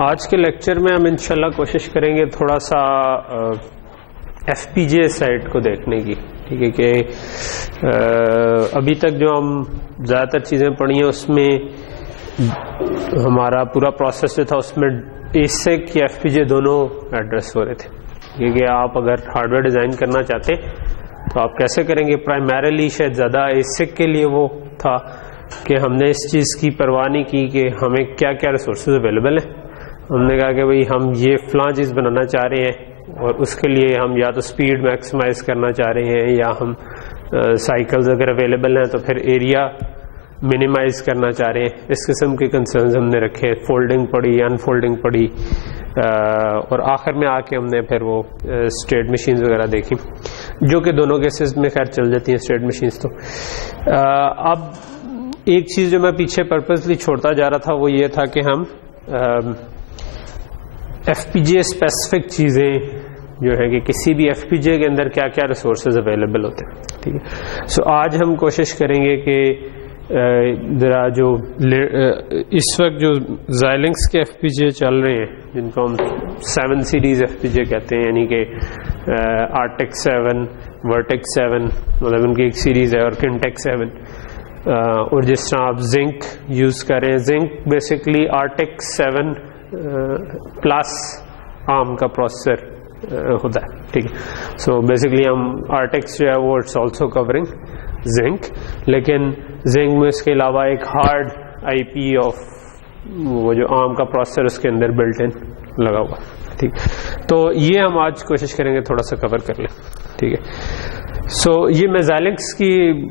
آج کے لیکچر میں ہم انشاءاللہ کوشش کریں گے تھوڑا سا ایف پی جے سائٹ کو دیکھنے کی، ٹھیک ہے، کہ ابھی تک جو ہم زیادہ تر چیزیں پڑھی ہیں اس میں ہمارا پورا پروسیس جو تھا اس میں ایسک یا ایف پی جے دونوں ایڈریس ہو رہے تھے، کیونکہ آپ اگر ہارڈ ویئر ڈیزائن کرنا چاہتے تو آپ کیسے کریں گے؟ پرائمریلی شاید زیادہ ایسک کے لیے وہ تھا کہ ہم نے اس چیز کی پرواہ نہیں کی کہ ہمیں کیا کیا ریسورسز اویلیبل ہیں. ہم نے کہا کہ بھئی ہم یہ فلاں چیز بنانا چاہ رہے ہیں اور اس کے لیے ہم یا تو سپیڈ میکسیمائز کرنا چاہ رہے ہیں یا ہم سائیکلز اگر اویلیبل ہیں تو پھر ایریا منیمائز کرنا چاہ رہے ہیں. اس قسم کے کنسرنز ہم نے رکھے، فولڈنگ پڑھی، ان فولڈنگ پڑھی، اور آخر میں آ کے ہم نے پھر وہ اسٹیٹ مشینز وغیرہ دیکھی، جو کہ دونوں کیسز میں خیر چل جاتی ہیں اسٹیٹ مشینز. تو اب ایک چیز جو میں پیچھے پرپزلی چھوڑتا جا رہا تھا وہ یہ تھا کہ ہم ایف پی جے اسپیسیفک چیزیں جو ہے کہ کسی بھی ایف پی جے کے اندر کیا کیا ریسورسز اویلیبل ہوتے ہیں، ٹھیک ہے. سو آج ہم کوشش کریں گے کہ ذرا جو اس وقت جو زائلنکس کے ایف پی جے چل رہے ہیں جن کو ہم 7 سیریز ایف پی جے کہتے ہیں، یعنی کہ آرٹیکس 7، ورٹیکس 7 مطلب ان کی ایک سیریز ہے، اور کنٹیکس 7، اور جس طرح آپ زنک یوز کریں، زنک بیسکلی آرٹیکس 7 پلس آرم کا پروسیسر ہوتا ہے، ٹھیک ہے. سو بیسکلی ہم آرٹیکس جو ہے وہ اٹس آلسو کورنگ زنک، لیکن زنک میں اس کے علاوہ ایک ہارڈ آئی پی آف وہ جو آرم کا پروسیسر اس کے اندر بلٹ ان لگا ہوا، ٹھیک. تو یہ ہم آج کوشش کریں گے تھوڑا سا کور کر لیں، ٹھیک ہے. سو یہ میں زائلنکس کی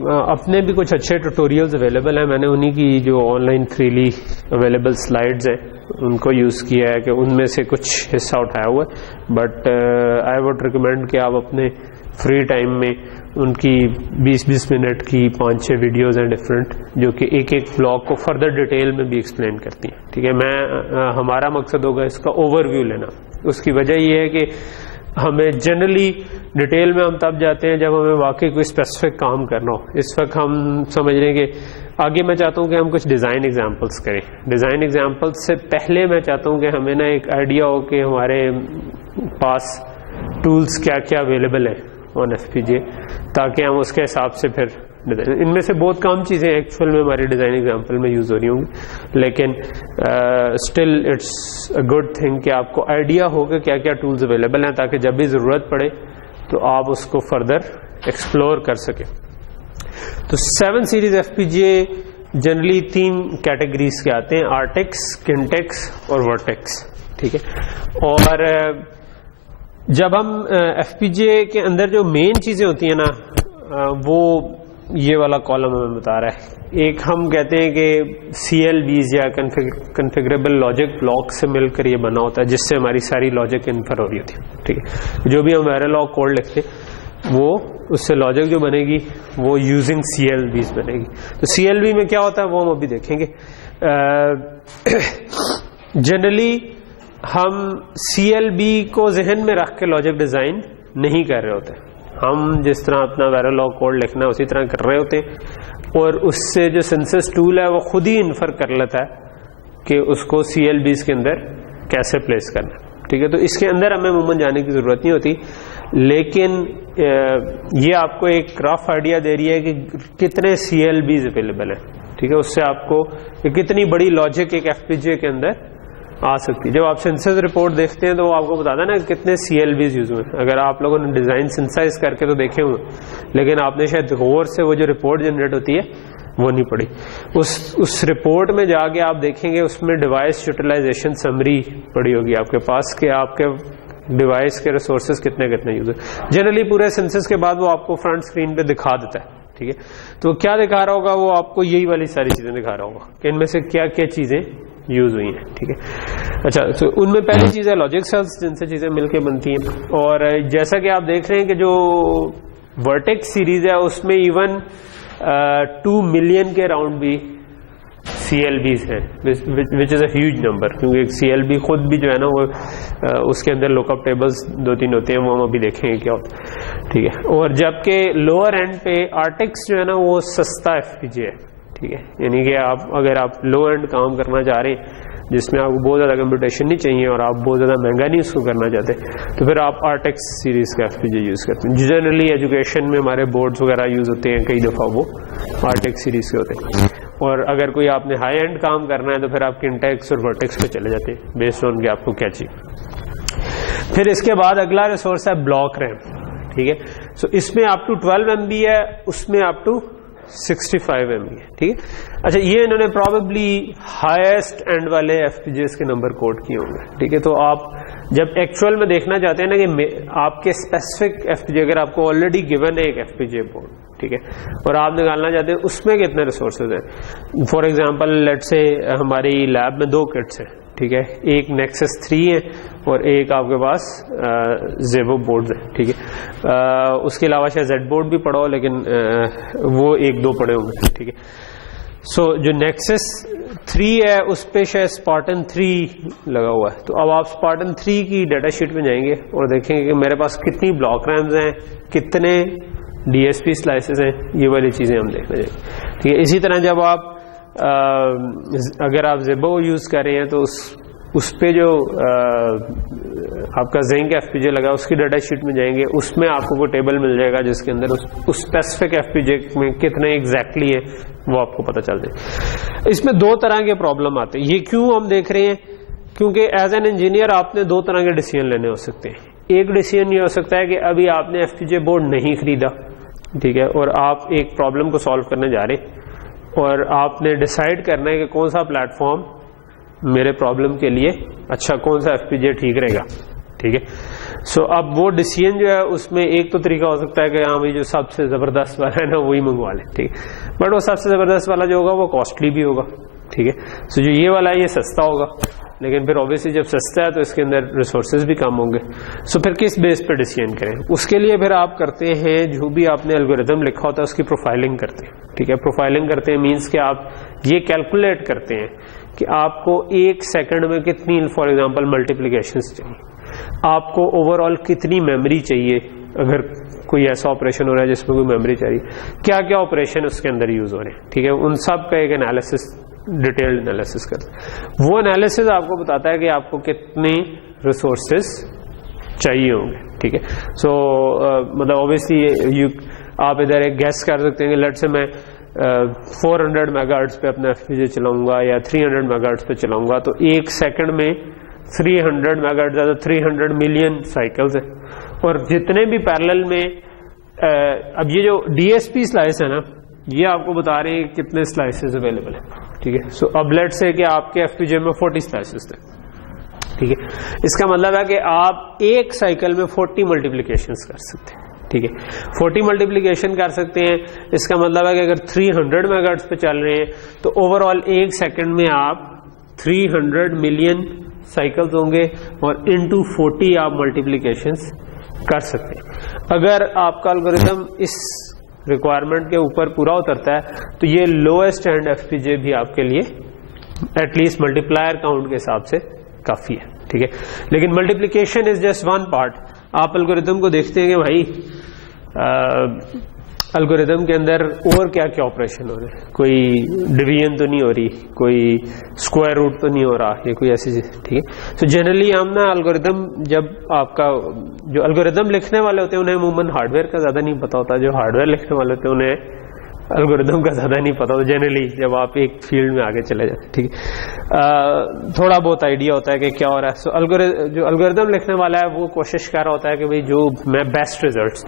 اپنے بھی کچھ اچھے ٹیوٹوریلز اویلیبل ہیں، میں نے انہی کی جو on line freely available slides ہیں ان کو یوز کیا ہے، کہ ان میں سے کچھ حصہ اٹھایا ہوا ہے. بٹ آئی وڈ ریکمینڈ کہ آپ اپنے فری ٹائم میں ان کی 20-20 منٹ کی 5-6 ویڈیوز ہیں ڈفرینٹ، جو کہ ایک ایک بلاک کو فردر ڈیٹیل میں بھی ایکسپلین کرتی ہیں، ٹھیک ہے. ہمارا مقصد ہوگا اس کا اوور ویو لینا. اس کی وجہ یہ ہے کہ ہمیں جنرلی ڈیٹیل میں ہم تب جاتے ہیں جب ہمیں واقعی کوئی اسپیسیفک کام کرنا ہو. اس وقت ہم سمجھ رہے ہیں کہ آگے میں چاہتا ہوں کہ ہم کچھ ڈیزائن ایگزامپلس کریں. ڈیزائن ایگزامپلس سے پہلے میں چاہتا ہوں کہ ہمیں نا ایک آئیڈیا ہو کہ ہمارے پاس ٹولز کیا کیا اویلیبل ہیں آن ایف پی جے، تاکہ ہم اس کے حساب سے پھر ان میں سے بہت کم چیزیں ایکچوئل میں ہماری ڈیزائن ایگزامپل میں یوز ہو رہی ہوں گی، لیکن still it's a good thing کہ آپ کو آئیڈیا ہو کہ کیا کیا ٹولز اویلیبل ہیں، تاکہ جب بھی ضرورت پڑے تو آپ اس کو فردر ایکسپلور کر سکیں. تو 7 سیریز ایف پی جے جنرلی 3 کیٹیگریز کے آتے ہیں: آرٹیکس، کنٹیکس اور ورٹیکس، ٹھیک ہے. اور جب ہم ایف پی جے کے اندر جو مین چیزیں ہوتی ہیں نا، وہ یہ والا کالم ہمیں بتا رہا ہے. ایک ہم کہتے ہیں کہ سی ایل بیز یا کنفیگریبل لاجک بلاک سے مل کر یہ بنا ہوتا ہے، جس سے ہماری ساری لاجک انفر ہو رہی ہوتی ہے، ٹھیک ہے. جو بھی ہم ویریلاگ کوڈ لکھتے ہیں وہ اس سے لاجک جو بنے گی وہ یوزنگ سی ایل بیز بنے گی. تو سی ایل بی میں کیا ہوتا ہے وہ ہم ابھی دیکھیں گے. جنرلی ہم سی ایل بی کو ذہن میں رکھ کے لاجک ڈیزائن نہیں کر رہے ہوتے. ہم جس طرح اپنا ویریلاگ کوڈ لکھنا ہے اسی طرح کر رہے ہوتے ہیں، اور اس سے جو سینسس ٹول ہے وہ خود ہی انفر کر لیتا ہے کہ اس کو سی ایل بیز کے اندر کیسے پلیس کرنا ہے، ٹھیک ہے. تو اس کے اندر ہمیں عموماً جانے کی ضرورت نہیں ہوتی، لیکن یہ آپ کو ایک رف آئیڈیا دے رہی ہے کہ کتنے سی ایل بیز اویلیبل ہیں، ٹھیک ہے. اس سے آپ کو کتنی بڑی لاجک ایک ایف پی جے کے اندر آ سکتی ہے. جب آپ سینسس رپورٹ دیکھتے ہیں تو وہ آپ کو بتاتا ہے نا کتنے سی ایل بیز یوز ہوئے. اگر آپ لوگوں نے ڈیزائن سینسائز کر کے تو دیکھے ہوئے، لیکن آپ نے شاید غور سے وہ جو رپورٹ جنریٹ ہوتی ہے وہ نہیں پڑھی. اس رپورٹ میں جا کے آپ دیکھیں گے اس میں ڈیوائس یوٹیلائزیشن سمری پڑی ہوگی آپ کے پاس، کہ آپ کے ڈیوائس کے ریسورسز کتنے یوز ہوئے. جنرلی پورے سینسس کے بعد وہ آپ کو فرنٹ اسکرین پہ دکھا دیتا ہے، ٹھیک ہے. تو کیا دکھا رہا ہوگا؟ وہ آپ کو یہی والی ساری چیزیں دکھا رہا ہوگا کہ ان میں سے کیا کیا چیزیں یوز ہوئی ہیں، ٹھیک ہے. اچھا، تو ان میں پہلی چیز ہے لاجک سیلز، جن سے چیزیں مل کے بنتی ہیں. اور جیسا کہ آپ دیکھ رہے ہیں کہ جو ورٹیکس سیریز ہے اس میں ایون 2 ملین کے اراؤنڈ بھی سی ایل بیز ہیں، وچ از اے ہیوج نمبر، کیونکہ ایک سی ایل بی خود بھی جو ہے نا وہ اس کے اندر لوک اپ ٹیبلز 2-3 ہوتے ہیں، وہ ہم ابھی دیکھیں گے کیا ہوتا ہے، ٹھیک ہے. اور جبکہ لوور اینڈ پہ آرٹیکس جو ہے نا وہ سستا ایف پی جے ہے، ٹھیک ہے. یعنی کہ اگر آپ لو اینڈ کام کرنا چاہ رہے ہیں جس میں آپ کو بہت زیادہ کمپیوٹیشن نہیں چاہیے اور آپ بہت زیادہ مہنگا نہیں اس کو کرنا چاہتے, تو پھر آپ آرٹیکس سیریز کا FPGA یوز کرتے ہیں. جنرلی ایجوکیشن میں ہمارے بورڈز وغیرہ یوز ہوتے ہیں, کئی دفعہ وہ آرٹیکس سیریز کے ہوتے ہیں. اور اگر کوئی آپ نے ہائی اینڈ کام کرنا ہے تو پھر آپ کنٹیکس اور ورٹیکس پہ چلے جاتے ہیں بیسڈ آن کہ آپ کو کیا چاہیے. پھر اس کے بعد اگلا ریسورس ہے بلاک ریم. ٹھیک ہے, سو اس میں اپ ٹو 12 MB ہے, اس میں اپ ٹو 65 MB ہے. ٹھیک ہے, اچھا یہ انہوں نے پروبیبلی ہائیسٹ اینڈ والے FPGAs کے نمبر کوڈ کیے ہوں گے. ٹھیک ہے, تو آپ جب ایکچوئل میں دیکھنا چاہتے ہیں نا کہ آپ کے اسپیسیفک FPGA, اگر آپ کو آلریڈی گیون ہے ایک FPGA بورڈ, ٹھیک ہے, اور آپ نکالنا چاہتے ہیں اس میں کتنے ریسورسز ہیں. فار ایگزامپل لیٹ سے ہماری لیب میں 2 کٹس ہیں. ٹھیک ہے, ایک نیکسس 3 ہے اور ایک آپ کے پاس زیبو بورڈ ہے. ٹھیک ہے, اس کے علاوہ شاید زیڈ بورڈ بھی پڑا ہو, لیکن وہ 1-2 پڑے ہوں گے. ٹھیک ہے, سو جو نیکسس 3 ہے اس پہ شاید اسپارٹن 3 لگا ہوا ہے. تو اب آپ اسپارٹن 3 کی ڈیٹا شیٹ میں جائیں گے اور دیکھیں گے کہ میرے پاس کتنی بلاک ریمز ہیں, کتنے DSP سلائسز ہیں, یہ والی چیزیں ہم دیکھنا چاہیے. ٹھیک ہے, اسی طرح جب آپ اگر آپ زیبو یوز کر رہے ہیں تو اس پہ جو آپ کا زنک FPGA لگا اس کی ڈیٹا شیٹ میں جائیں گے, اس میں آپ کو کوئی ٹیبل مل جائے گا جس کے اندر اس اسپیسیفک FPGA میں کتنے ایگزیکٹلی ہے وہ آپ کو پتہ چل جائے. اس میں 2 طرح کے پرابلم آتے ہیں. یہ کیوں ہم دیکھ رہے ہیں, کیونکہ ایز این انجینئر آپ نے 2 طرح کے ڈیسیژن لینے ہو سکتے ہیں. ایک ڈیسیژن یہ ہو سکتا ہے کہ ابھی آپ نے FPGA بورڈ نہیں خریدا, ٹھیک ہے, اور آپ ایک پرابلم کو سالو کرنے جا رہے ہیں اور آپ نے ڈیسائیڈ کرنا ہے کہ کون سا پلیٹ فارم میرے پرابلم کے لیے اچھا, کون سا FPGA ٹھیک رہے گا. ٹھیک ہے, سو اب وہ ڈیسیژن جو ہے اس میں ایک تو طریقہ ہو سکتا ہے کہ ہاں بھائی جو سب سے زبردست والا ہے نا وہی منگوا لیں. ٹھیک ہے, بٹ وہ سب سے زبردست والا جو ہوگا وہ کاسٹلی بھی ہوگا. ٹھیک ہے, سو جو یہ والا ہے یہ سستا ہوگا, لیکن پھر اوبیسلی جب سستا ہے تو اس کے اندر ریسورسز بھی کم ہوں گے. سو پھر کس بیس پہ ڈیسیژن کریں, اس کے لیے پھر آپ کرتے ہیں جو بھی آپ نے الگوریتھم لکھا ہوتا ہے اس کی پروفائلنگ کرتے ہیں. ٹھیک ہے, پروفائلنگ کرتے ہیں مینس کہ آپ یہ کیلکولیٹ کرتے ہیں کہ آپ کو 1 سیکنڈ میں کتنی فار ایگزامپل ملٹیپلیکیشنز چاہیے, آپ کو اوور آل کتنی میموری چاہیے, اگر کوئی ایسا آپریشن ہو رہا ہے جس میں کوئی میموری چاہیے, کیا کیا آپریشن اس کے اندر یوز ہو رہے ہیں. ٹھیک ہے, ان سب کا ایک انالیسس, ڈیٹیلڈ انالیسس کرتے ہیں. وہ انالیسس آپ کو بتاتا ہے کہ آپ کو کتنے ریسورسز چاہیے ہوں گے. ٹھیک ہے, سو مطلب اوبیسلی آپ ادھر ایک گیس کر سکتے ہیں کہ لیٹ سے میں 400 میگا ہرٹز پہ اپنا FPGA چلاؤں گا یا 300 میگا ہرٹز پہ چلاؤں گا, تو 1 سیکنڈ میں 300 میگا ہرٹز زیادہ 300 ملین سائیکلز ہیں. اور جتنے بھی پیرلل میں اب یہ جو DSP سلائس ہے نا, یہ آپ کو بتا رہے ہیں کتنے سلائسز اویلیبل ہیں. ٹھیک ہے, سو اب لیٹ سے کہ آپ کے FPGA میں 40 سلائسز تھے. ٹھیک ہے, اس کا مطلب ہے کہ آپ ایک سائیکل میں 40 ملٹیپلیکیشنز کر سکتے ہیں. ٹھیک ہے, 40 ملٹیپلیکیشن کر سکتے ہیں. اس کا مطلب ہے کہ اگر 300 میگا ہرٹز پہ چل رہے ہیں تو اوور آل 1 سیکنڈ میں آپ 300 ملین سائیکلز ہوں گے اور انٹو 40 آپ ملٹیپلیکیشنز کر سکتے ہیں. اگر آپ کا الگوریتھم اس ریکوائرمنٹ کے اوپر پورا اترتا ہے تو یہ لوئسٹ اینڈ FPGA بھی آپ کے لیے ایٹ لیسٹ ملٹیپلائر کاؤنٹ کے حساب سے کافی ہے. ٹھیک ہے, لیکن ملٹیپلیکیشن از جسٹ 1 پارٹ. آپ الگوریتھم کو دیکھتے ہیں کہ بھائی الگوریتھم کے اندر اور کیا کیا آپریشن ہو رہے ہیں, کوئی ڈویژن تو نہیں ہو رہی, کوئی اسکوائر روٹ تو نہیں ہو رہا, یہ کوئی ایسی چیز. ٹھیک ہے, تو جنرلی ہم نا الگوریتھم, جب آپ کا جو الگوریتھم لکھنے والے ہوتے ہیں انہیں عموماً ہارڈ ویئر کا زیادہ نہیں پتا ہوتا, جو ہارڈ ویئر لکھنے والے ہوتے ہیں انہیں الگوریتھم کا زیادہ نہیں پتا ہوتا جنرلی جب آپ ایک فیلڈ میں آگے چلے جاتے ہیں. ٹھیک ہے, تھوڑا بہت آئیڈیا ہوتا ہے کہ کیا ہو رہا ہے. سو جو الگوریتھم لکھنے والا ہے وہ کوشش کر رہا ہوتا ہے کہ بھائی جو میں بیسٹ ریزلٹس,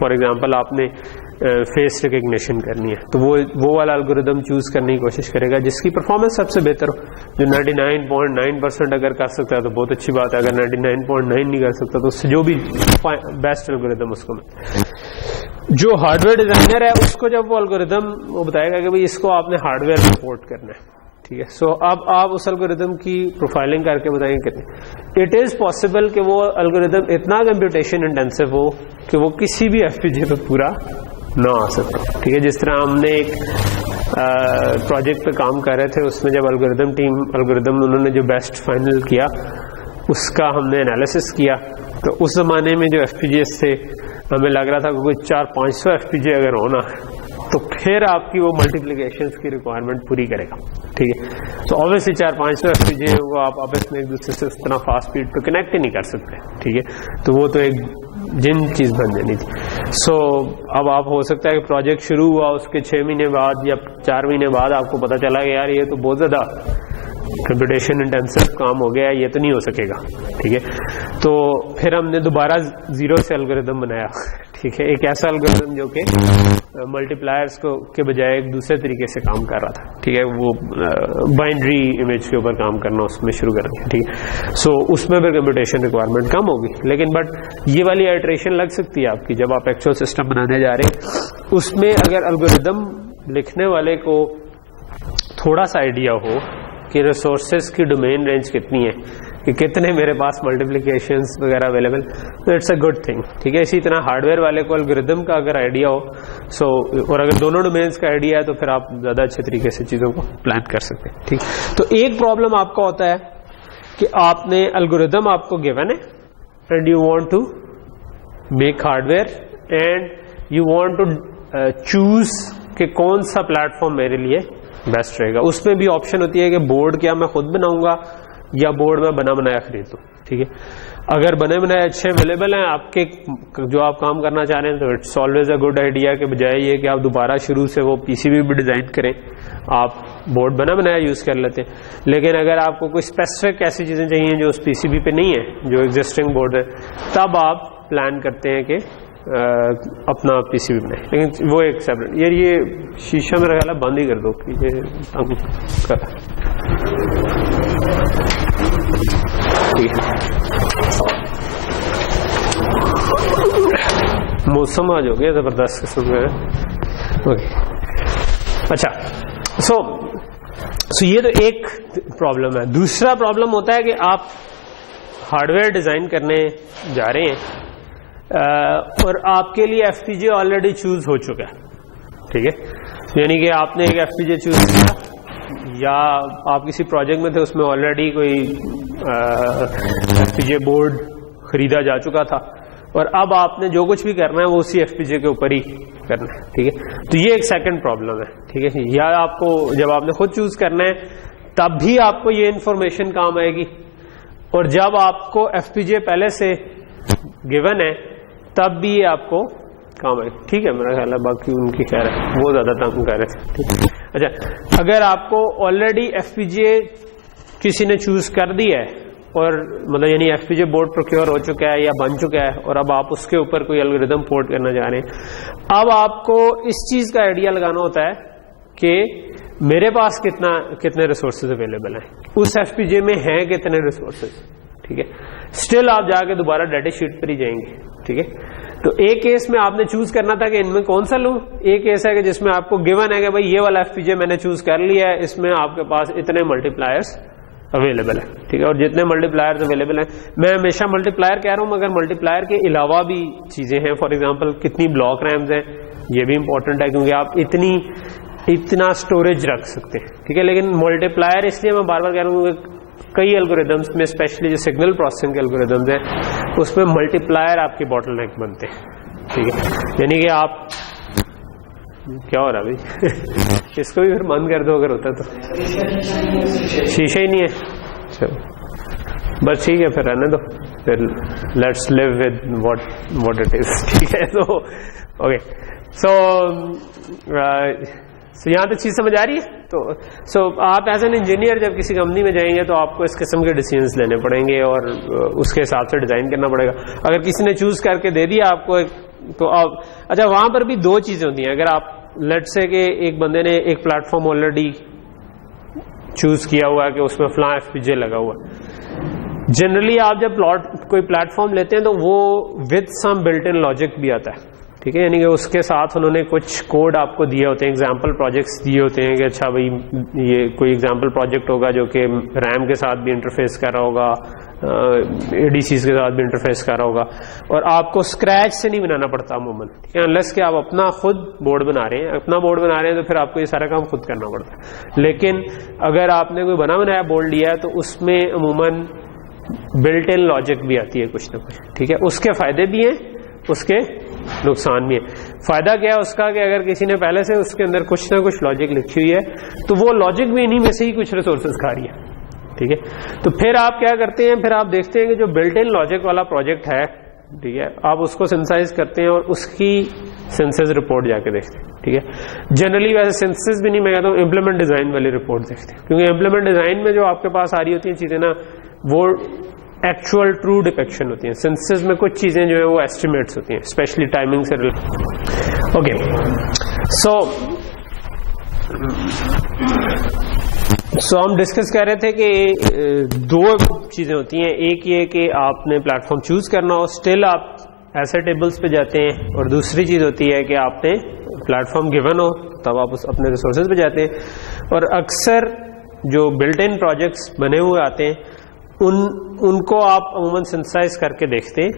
فار ایگزامپل آپ نے فیس ریکگنیشن کرنی ہے تو وہ والا الگوریتھم چوز کرنے کی کوشش کرے گا جس کی پرفارمنس سب سے بہتر ہو. جو 99.9% اگر کر سکتا ہے تو بہت اچھی بات ہے, اگر 99.9 نہیں کر سکتا تو اس سے جو بھی بیسٹ الگوریتھم اس کو جو ہارڈ ویئر ڈیزائنر ہے اس کو جب وہ الگوریتھم وہ بتائے گا کہ بھائی اس کو آپ نے ہارڈ ویئر سپورٹ کرنا ہے. ٹھیک ہے, سو اب آپ اس الگوریتھم کی پروفائلنگ کر کے بتائیں گے کتنے. اٹ از پاسبل کہ وہ الگوریتھم اتنا کمپیوٹیشن انٹینسو ہو کہ وہ کسی بھی FPGA پہ پورا نہ آ سکتا. ٹھیک ہے, جس طرح ہم نے ایک پروجیکٹ پہ کام کر رہے تھے, اس میں جب الگوریتھم انہوں نے جو بیسٹ فائنل کیا اس کا ہم نے انالیسس کیا, تو اس زمانے میں جو FPGAs تھے ہمیں لگ رہا تھا کہ کوئی 400-500 FPGA اگر ہونا تو پھر آپ کی وہ ملٹیپلیکیشنز کی ریکوائرمنٹ پوری کرے گا. ٹھیک ہے. تو obviously 4-5 ایف پی جے وہ آپ آپس میں ایک دوسرے سے اس طرح فاسٹ اسپیڈ پہ کنیکٹ ہی نہیں کر سکتے. ٹھیک ہے, تو وہ تو ایک جن چیز بن جانی تھی. سو اب آپ ہو سکتا ہے کہ پروجیکٹ شروع ہوا اس کے 6 مہینے بعد یا 4 مہینے بعد آپ کو پتا چلا کہ یار یہ تو بہت زیادہ کمپیوٹیشن انٹینسو کام ہو گیا, یہ تو نہیں ہو سکے گا. ٹھیک ہے, تو پھر ہم نے دوبارہ زیرو سے الگوریدم بنایا. ٹھیک ہے, ایک ایسا الگوریدم جو کہ ملٹی پلائرس کو کے بجائے ایک دوسرے طریقے سے کام کر رہا تھا. ٹھیک ہے, وہ بائنڈری امیج کے اوپر کام کرنا اس میں شروع کر دیا. ٹھیک ہے, سو اس میں پھر کمپیوٹیشن ریکوائرمنٹ کم ہوگی, لیکن بٹ یہ والی آئٹریشن لگ سکتی ہے آپ کی جب آپ ایکچوئل سسٹم بنانے جا رہے ہیں. اس میں اگر الگوریدم لکھنے والے کو تھوڑا سا آئیڈیا ہو کہ ریسورسز کی ڈومین رینج کتنی ہے, کہ کتنے میرے پاس ملٹیپلیکیشنز وغیرہ اویلیبل, تو اٹس اے گڈ تھنگ. ٹھیک ہے, اسی طرح ہارڈ ویئر والے کو الگوریدم کا اگر آئیڈیا ہو سو, اور اگر دونوں ڈومینس کا آئیڈیا ہے تو پھر آپ زیادہ اچھے طریقے سے چیزوں کو پلان کر سکتے ہیں. ٹھیک, تو ایک پرابلم آپ کا ہوتا ہے کہ آپ نے الگوریدم آپ کو گیون ہے and you want to make hardware and you want to choose کہ کون سا پلیٹ فارم میرے لیے بیسٹ رہے گا. اس میں بھی آپشن ہوتی ہے کہ بورڈ کیا میں خود بناؤں گا یا بورڈ میں بنا بنایا خرید لوں. ٹھیک ہے, اگر بنے بنائے اچھے اویلیبل ہیں آپ کے جو آپ کام کرنا چاہ رہے ہیں تو it's always a good idea کہ بجائے یہ کہ آپ دوبارہ شروع سے وہ پی سی بھی ڈیزائن کریں, آپ بورڈ بنا بنایا یوز کر لیتے ہیں. لیکن اگر آپ کو کوئی اسپیسیفک ایسی چیزیں چاہیے جو اس پی سی بی پہ نہیں ہے, جو ایگزسٹنگ بورڈ ہے, تب آپ پلان کرتے ہیں کہ اپنا پی سی بی بنائیں. لیکن وہ ایک سیپریٹ, یار یہ شیشہ میرا خیال ہے بند ہی کر دو, یہ تنگ کر. موسم آج ہو گیا زبردست قسم کا. اوکے, اچھا, سو یہ تو ایک پرابلم ہے. دوسرا پرابلم ہوتا ہے کہ آپ ہارڈ ویئر ڈیزائن کرنے جا رہے ہیں اور آپ کے لیے ایف پی جے آلریڈی چوز ہو چکا ہے. ٹھیک ہے, یعنی کہ آپ نے ایک ایف پی جے چوز کیا یا آپ کسی پروجیکٹ میں تھے اس میں آلریڈی کوئی ایف پی جے بورڈ خریدا جا چکا تھا اور اب آپ نے جو کچھ بھی کرنا ہے وہ اسی ایف پی جے کے اوپر ہی کرنا ہے. ٹھیک ہے, تو یہ ایک سیکنڈ پرابلم ہے. ٹھیک ہے, یا آپ کو جب آپ نے خود چوز کرنا ہے تب بھی آپ کو یہ انفارمیشن کام آئے گی, اور جب آپ کو ایف پی جے پہلے سے گیون ہے تب بھی یہ آپ کو کام آئے گی. ٹھیک ہے, میرا خیال ہے باقی ان کی خیر ہے, وہ زیادہ تنگ کر رہے تھے. ٹھیک ہے, اچھا, اگر آپ کو آلریڈی ایف پی جے کسی نے چوز کر دی ہے اور مطلب یعنی ایف پی جے بورڈ پروکیور ہو چکا ہے یا بن چکا ہے اور اب آپ اس کے اوپر کوئی الگوریدم پورٹ کرنا چاہ رہے ہیں, اب آپ کو اس چیز کا آئیڈیا لگانا ہوتا ہے کہ میرے پاس کتنے ریسورسز اویلیبل ہیں, اس ایف پی جے میں ہیں کتنے ریسورسز. ٹھیک ہے, اسٹل آپ جا کے دوبارہ ڈیٹا شیٹ پر ہی جائیں گے. ٹھیک ہے, تو ایک کیس میں آپ نے چوز کرنا تھا کہ ان میں کون سا لوں, ایک کیس ہے کہ جس میں آپ کو گیون ہے کہ بھائی یہ والا ایف پی جے میں نے چوز کر لیا ہے, اس میں آپ کے پاس اتنے ملٹی پلائرس اویلیبل ہے. ٹھیک ہے, اور جتنے ملٹی پلائرز اویلیبل ہیں, میں ہمیشہ ملٹی پلائر کہہ رہا ہوں مگر ملٹی پلائر کے علاوہ بھی چیزیں ہیں. فار ایگزامپل کتنی بلاک ریمز ہیں, یہ بھی امپورٹنٹ ہے کیونکہ آپ اتنا اسٹوریج رکھ سکتے ہیں. ٹھیک ہے, لیکن ملٹی پلائر اس لیے میں بار بار کہہ رہا ہوں کہ کئی الگوریدمس میں اسپیشلی جو سگنل پروسیسنگ کے الگوریدمس ہیں اس میں ملٹی پلائر آپ کی باٹل نیک بنتے ہیں. ٹھیک ہے, یعنی کہ آپ کیا ہو رہا ہے بھائی, اس کو بھی پھر بند کر دو اگر ہوتا تو. شیشہ ہی نہیں ہے, چلو بس ٹھیک ہے پھر رہنے دو, پھر let's live with what it is. ٹھیک ہے, تو اوکے, سو یہاں تک چیز سمجھ آ رہی ہے. تو آپ ایز این انجینئر جب کسی کمپنی میں جائیں گے تو آپ کو اس قسم کے ڈیسیژنس لینے پڑیں گے اور اس کے حساب سے ڈیزائن کرنا پڑے گا. اگر کسی نے چوز کر کے دے دیا آپ کو تو آپ, اچھا وہاں پر بھی دو چیزیں ہوتی ہیں. اگر آپ لیٹ سے کہ ایک بندے نے ایک پلیٹ فارم آلریڈی چوز کیا ہوا ہے کہ اس میں فلاں ایف پی جے لگا ہوا ہے, جنرلی آپ جب کوئی پلیٹ فارم لیتے ہیں تو وہ with some built in logic بھی آتا ہے. ٹھیک ہے, یعنی کہ اس کے ساتھ انہوں نے کچھ کوڈ آپ کو دیے ہوتے ہیں, ایگزامپل پروجیکٹس دیے ہوتے ہیں کہ اچھا بھائی یہ کوئی ایگزامپل پروجیکٹ ہوگا جو کہ ریم کے ساتھ بھی انٹرفیس کر رہا ہوگا, اے ڈی سیز کے ساتھ بھی انٹرفیس کر رہا ہوگا, اور آپ کو اسکریچ سے نہیں بنانا پڑتا عموماً, انلیس کہ آپ اپنا خود بورڈ بنا رہے ہیں. اپنا بورڈ بنا رہے ہیں تو پھر آپ کو یہ سارا کام خود کرنا پڑتا ہے. لیکن اگر آپ نے کوئی بنا بنایا بورڈ لیا ہے تو اس میں عموماً بلٹ ان لاجک بھی آتی ہے کچھ نہ کچھ. ٹھیک ہے, اس کے فائدے بھی ہیں, اس کے نقصان بھی ہے. فائدہ کیا ہے اس کا کہ اگر کسی نے پہلے سے اس کے اندر کچھ نہ کچھ لاجک لکھی ہوئی ہے تو وہ لاجک بھی انہیں میں سے ہی کچھ ریسورسز کھا رہی ہے. ٹھیک ہے, تو پھر آپ کیا کرتے ہیں, پھر آپ دیکھتے ہیں کہ جو بلٹ ان لاجک والا پروجیکٹ ہے, ٹھیک ہے, آپ اس کو سینسائز کرتے ہیں اور اس کی سینسز رپورٹ جا کے دیکھتے ہیں. ٹھیک ہے, جنرلی ویسے سینسز بھی نہیں, میں کہتا ہوں امپلیمنٹ ڈیزائن والی رپورٹ دیکھتے ہیں, کیونکہ امپلیمنٹ ڈیزائن میں جو آپ کے پاس آ رہی ہوتی ہیں چیزیں نا وہ ایکچوئل ٹرو ڈپیکشن ہوتی ہیں. سینسز میں کچھ چیزیں جو ہیں وہ ایسٹیمیٹس ہوتی ہیں, اسپیشلی ٹائمنگ سے ریلیٹڈ. اوکے, سو ہم ڈسکس کر رہے تھے کہ دو چیزیں ہوتی ہیں, ایک یہ کہ آپ نے پلیٹ فارم چوز کرنا ہو, اسٹل آپ ایسے ٹیبلز پہ جاتے ہیں, اور دوسری چیز ہوتی ہے کہ آپ نے پلیٹ فارم گیون ہو تب آپ اپنے ریسورسز پہ جاتے ہیں. اور اکثر جو بلٹ ان پروجیکٹس بنے ہوئے آتے ہیں ان کو آپ عموماً سینسائز کر کے دیکھتے ہیں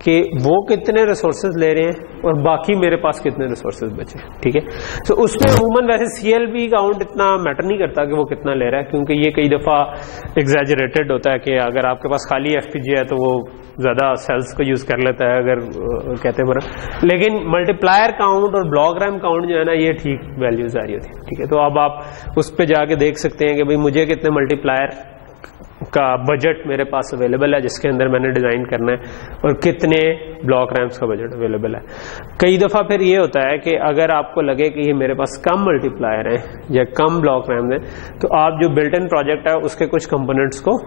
کہ وہ کتنے ریسورسز لے رہے ہیں اور باقی میرے پاس کتنے ریسورسز بچے. ٹھیک ہے, تو اس میں عموماً ویسے سی ایل بی کاؤنٹ اتنا میٹر نہیں کرتا کہ وہ کتنا لے رہا ہے, کیونکہ یہ کئی دفعہ ایگزیجریٹڈ ہوتا ہے کہ اگر آپ کے پاس خالی ایف پی جی ہے تو وہ زیادہ سیلس کو یوز کر لیتا ہے اگر کہتے ہیں. لیکن ملٹی پلائر کاؤنٹ اور بلاک ریم کاؤنٹ جو ہے نا یہ ٹھیک ویلیوز آ رہی ہوتی ہے. ٹھیک ہے, تو اب آپ اس پہ جا کے دیکھ سکتے ہیں کہ بھئی مجھے کتنے ملٹی پلائر کا بجٹ میرے پاس اویلیبل ہے جس کے اندر میں نے ڈیزائن کرنا ہے, اور کتنے بلاک ریمس کا بجٹ اویلیبل ہے. کئی دفعہ پھر یہ ہوتا ہے کہ اگر آپ کو لگے کہ یہ میرے پاس کم ملٹی پلائر ہیں یا کم بلاک ریمز ہیں تو آپ جو بلٹ ان پروجیکٹ ہے اس کے کچھ کمپوننٹس کو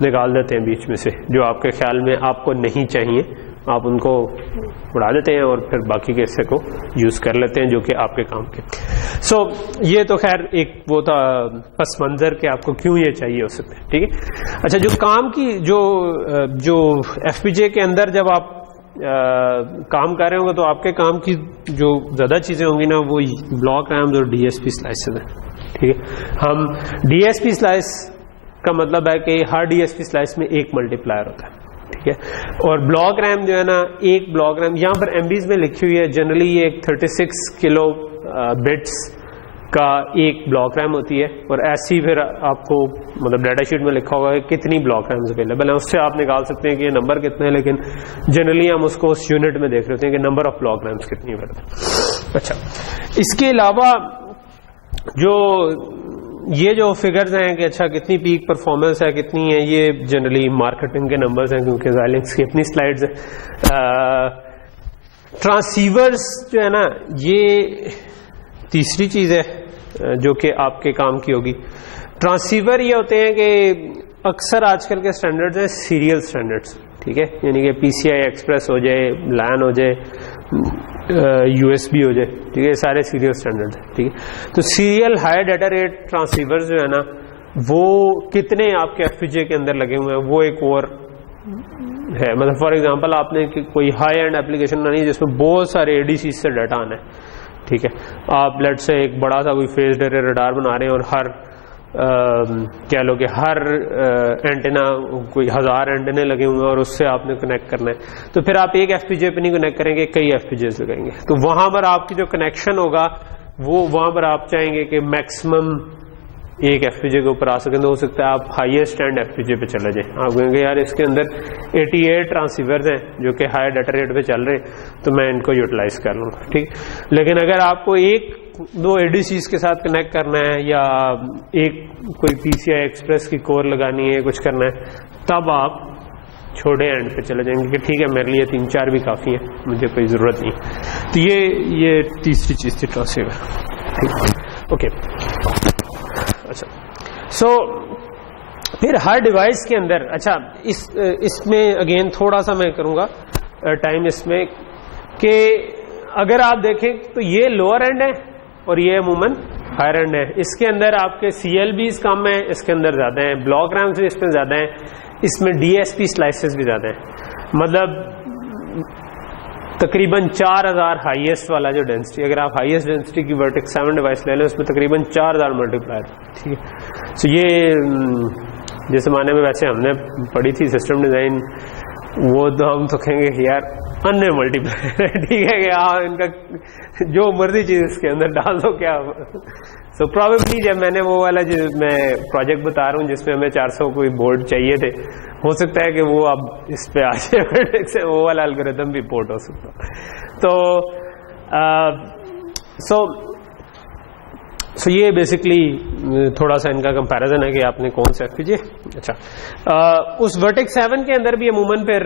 نکال دیتے ہیں بیچ میں سے, جو آپ کے خیال میں آپ کو نہیں چاہیے, آپ ان کو اڑا دیتے ہیں اور پھر باقی کے حصے کو یوز کر لیتے ہیں جو کہ آپ کے کام کے. سو یہ تو خیر ایک وہ تھا پس منظر کہ آپ کو کیوں یہ چاہیے ہو سکتا ہے. ٹھیک ہے, اچھا جو کام کی جو ایف پی جے کے اندر جب آپ کام کر رہے ہوں گے تو آپ کے کام کی جو زیادہ چیزیں ہوں گی نا وہ بلاک ریمز اور ڈی ایس پی سلائسز ہیں. ٹھیک ہے, ہم ڈی ایس پی سلائس کا مطلب ہے کہ ہر ڈی ایس پی سلائس میں ایک ملٹی پلائر ہوتا ہے. ٹھیک ہے, اور بلاک ریم جو ہے نا ایک بلاک ریم یہاں پر ایم بیز میں لکھی ہوئی ہے, جنرلی یہ ایک 36 کلو بٹس کا ایک بلاک ریم ہوتی ہے, اور ایسی پھر آپ کو مطلب ڈیٹا شیٹ میں لکھا ہوگا کہ کتنی بلاک ریمز اویلیبل ہیں, اس سے آپ نکال سکتے ہیں کہ یہ نمبر کتنے ہیں, لیکن جنرلی ہم اس کو اس یونٹ میں دیکھ رہے ہوتے ہیں کہ نمبر آف بلاک ریمز کتنی اویلیبل. اچھا, اس کے علاوہ یہ جو فگرز ہیں کہ اچھا کتنی پیک پرفارمنس ہے کتنی ہے, یہ جنرلی مارکیٹنگ کے نمبرز ہیں کیونکہ زائلنکس کی اپنی سلائڈز ہیں. ٹرانسیورز جو ہے نا یہ تیسری چیز ہے جو کہ آپ کے کام کی ہوگی. ٹرانسیور یہ ہوتے ہیں کہ اکثر آج کل کے اسٹینڈرڈز ہیں سیریل اسٹینڈرڈس. ٹھیک ہے, یعنی کہ پی سی آئی ایکسپریس ہو جائے, لین ہو جائے, یو ایس بی ہو جائے. ٹھیک ہے, سارے سیریل اسٹینڈرڈ ہیں. ٹھیک ہے, تو serial high data rate transceiver جو ہے نا وہ کتنے آپ کے ایف پی جے کے اندر لگے ہوئے ہیں وہ ایک اور ہے. مطلب فار ایگزامپل آپ نے کوئی ہائی اینڈ اپلیکیشن بنانی ہے جس میں بہت سارے اے ڈی سی سے ڈیٹا آنا ہے. ٹھیک ہے, آپ لیٹ سے ایک بڑا سا کوئی فیس ڈیٹا ریڈار بنا رہے ہیں اور ہر کہہ لو کہ ہر اینٹینا کوئی 1000 اینٹینے لگے ہوئے ہیں اور اس سے آپ نے کنیکٹ کرنا ہے, تو پھر آپ ایک ایف پی جے پہ نہیں کنیکٹ کریں گے, کئی ایف پی جیز لگائیں گے. تو وہاں پر آپ کی جو کنیکشن ہوگا وہ وہاں پر آپ چاہیں گے کہ میکسیمم ایک ایف پی جے کے اوپر آ سکیں, تو ہو سکتا ہے آپ ہائیسٹ اینڈ ایف پی جے پہ چلے جائیں. آپ کہیں گے یار اس کے اندر 88 ٹرانسیورز ہیں جو کہ ہائی ڈیٹا ریٹ پہ چل رہے ہیں تو میں ان کو یوٹیلائز کر لوں گا. ٹھیک, لیکن اگر آپ کو ایک دو اے ڈی سیز کے ساتھ کنیکٹ کرنا ہے یا ایک کوئی پی سی آئی ایکسپریس کی کور لگانی ہے, کچھ کرنا ہے, تب آپ چھوٹے اینڈ پہ چلے جائیں گے کہ ٹھیک ہے میرے لیے 3-4 بھی کافی ہے, مجھے کوئی ضرورت نہیں. تو یہ تیسری چیز تھی ٹرانسیور. اوکے, اچھا سو پھر ہر ڈیوائس کے اندر, اچھا اس میں اگین تھوڑا سا میں کروں گا ٹائم اس میں کہ اگر آپ دیکھیں تو یہ لوور اینڈ ہے اور یہ عموماً ہائر اینڈ ہے. اس کے اندر آپ کے سی ایل بیز کم ہیں, اس کے اندر زیادہ ہیں, بلاک ریمز بھی اس میں زیادہ ہیں, اس میں ڈی ایس پی سلائسز بھی زیادہ ہیں. مطلب تقریباً 4000 ہائیسٹ والا جو ڈینسٹی, اگر آپ ہائیسٹ ڈینسٹی کی ورٹیکس 7 ڈیوائس لے لیں اس میں تقریباً 4000 ملٹی پلائر. ٹھیک ہے, تو یہ جس زمانے میں ویسے ہم نے پڑھی تھی سسٹم ڈیزائن, وہ تو ہم تو کہیں گے یار ان ملٹی پلائر. ٹھیک ہے, کہ ان کا جو مرضی چیز اس کے اندر ڈال دو کیا. سو پرابیبلی جب میں نے وہ والا جو میں پروجیکٹ بتا رہا ہوں جس میں ہمیں 400 کوئی بورڈ چاہیے تھے, ہو سکتا ہے کہ وہ اب اس پہ آ جائے, وہ والا الگوریتم بھی پورٹ ہو سکتا. تو سو یہ بیسکلی تھوڑا سا ان کا کمپیریزن ہے کہ آپ نے کون سا FPGA. اچھا اس ورٹیکس 7 کے اندر بھی عموماً پھر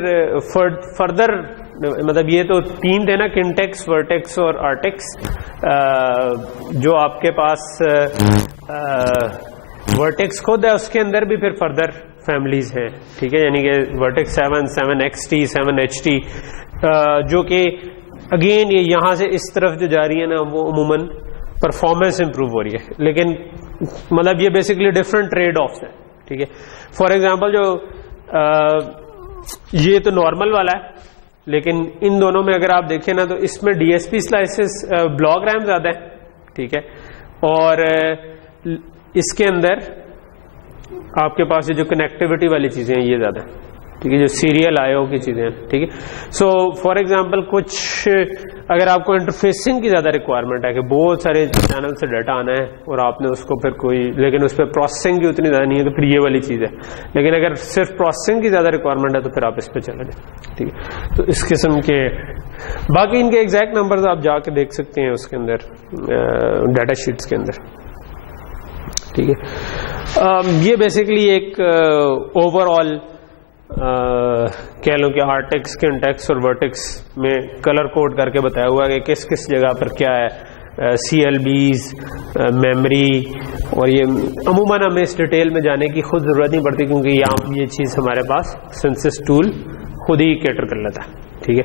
فردر مطلب یہ تو 3 تھے نا, کنٹیکس, ورٹیکس اور آرٹیکس. جو آپ کے پاس ورٹیکس خود ہے اس کے اندر بھی پھر فردر فیملیز ہیں, ٹھیک ہے, یعنی کہ ورٹیکس 7, 7XT, 7HT, جو کہ اگین یہ یہاں سے اس طرف جو جا رہی ہے نا وہ عموماً پرفارمنس امپروو ہو رہی ہے, لیکن مطلب یہ بیسکلی ڈفرنٹ ٹریڈ آفس ہیں, ٹھیک ہے. فار ایگزامپل جو یہ تو نارمل والا ہے, لیکن ان دونوں میں اگر آپ دیکھیں نا تو اس میں DSP سلائسز بلاک ریم زیادہ ہے, ٹھیک ہے, اور اس کے اندر آپ کے پاس یہ جو کنیکٹیوٹی والی چیزیں ہیں یہ زیادہ ہیں, ٹھیک ہے, جو سیریل IO کی چیزیں ہیں, ٹھیک ہے. سو فار ایگزامپل کچھ اگر آپ کو انٹرفیسنگ کی زیادہ ریکوائرمنٹ ہے کہ بہت سارے چینل سے ڈیٹا آنا ہے اور آپ نے اس کو پھر کوئی, لیکن اس پہ پروسیسنگ کی اتنی زیادہ نہیں ہے, تو پھر یہ والی چیز ہے. لیکن اگر صرف پروسیسنگ کی زیادہ ریکوائرمنٹ ہے تو پھر آپ اس پہ چلے جائیں, ٹھیک ہے. تو اس قسم کے باقی ان کے ایگزیکٹ نمبرز آپ جا کے دیکھ سکتے ہیں اس کے اندر ڈیٹا شیٹس کے اندر, ٹھیک ہے. یہ بیسکلی ایک اوور آل کہہ لوں کہ آرٹیکس, کنٹیکس اور ورٹیکس میں کلر کوڈ کر کے بتایا ہوا ہے کہ کس کس جگہ پر کیا ہے, CLBs, میموری, اور یہ عموماً ہمیں اس ڈیٹیل میں جانے کی خود ضرورت نہیں پڑتی کیونکہ یہاں یہ چیز ہمارے پاس سینسس ٹول خود ہی کیٹر کر لیتا ہے, ٹھیک ہے.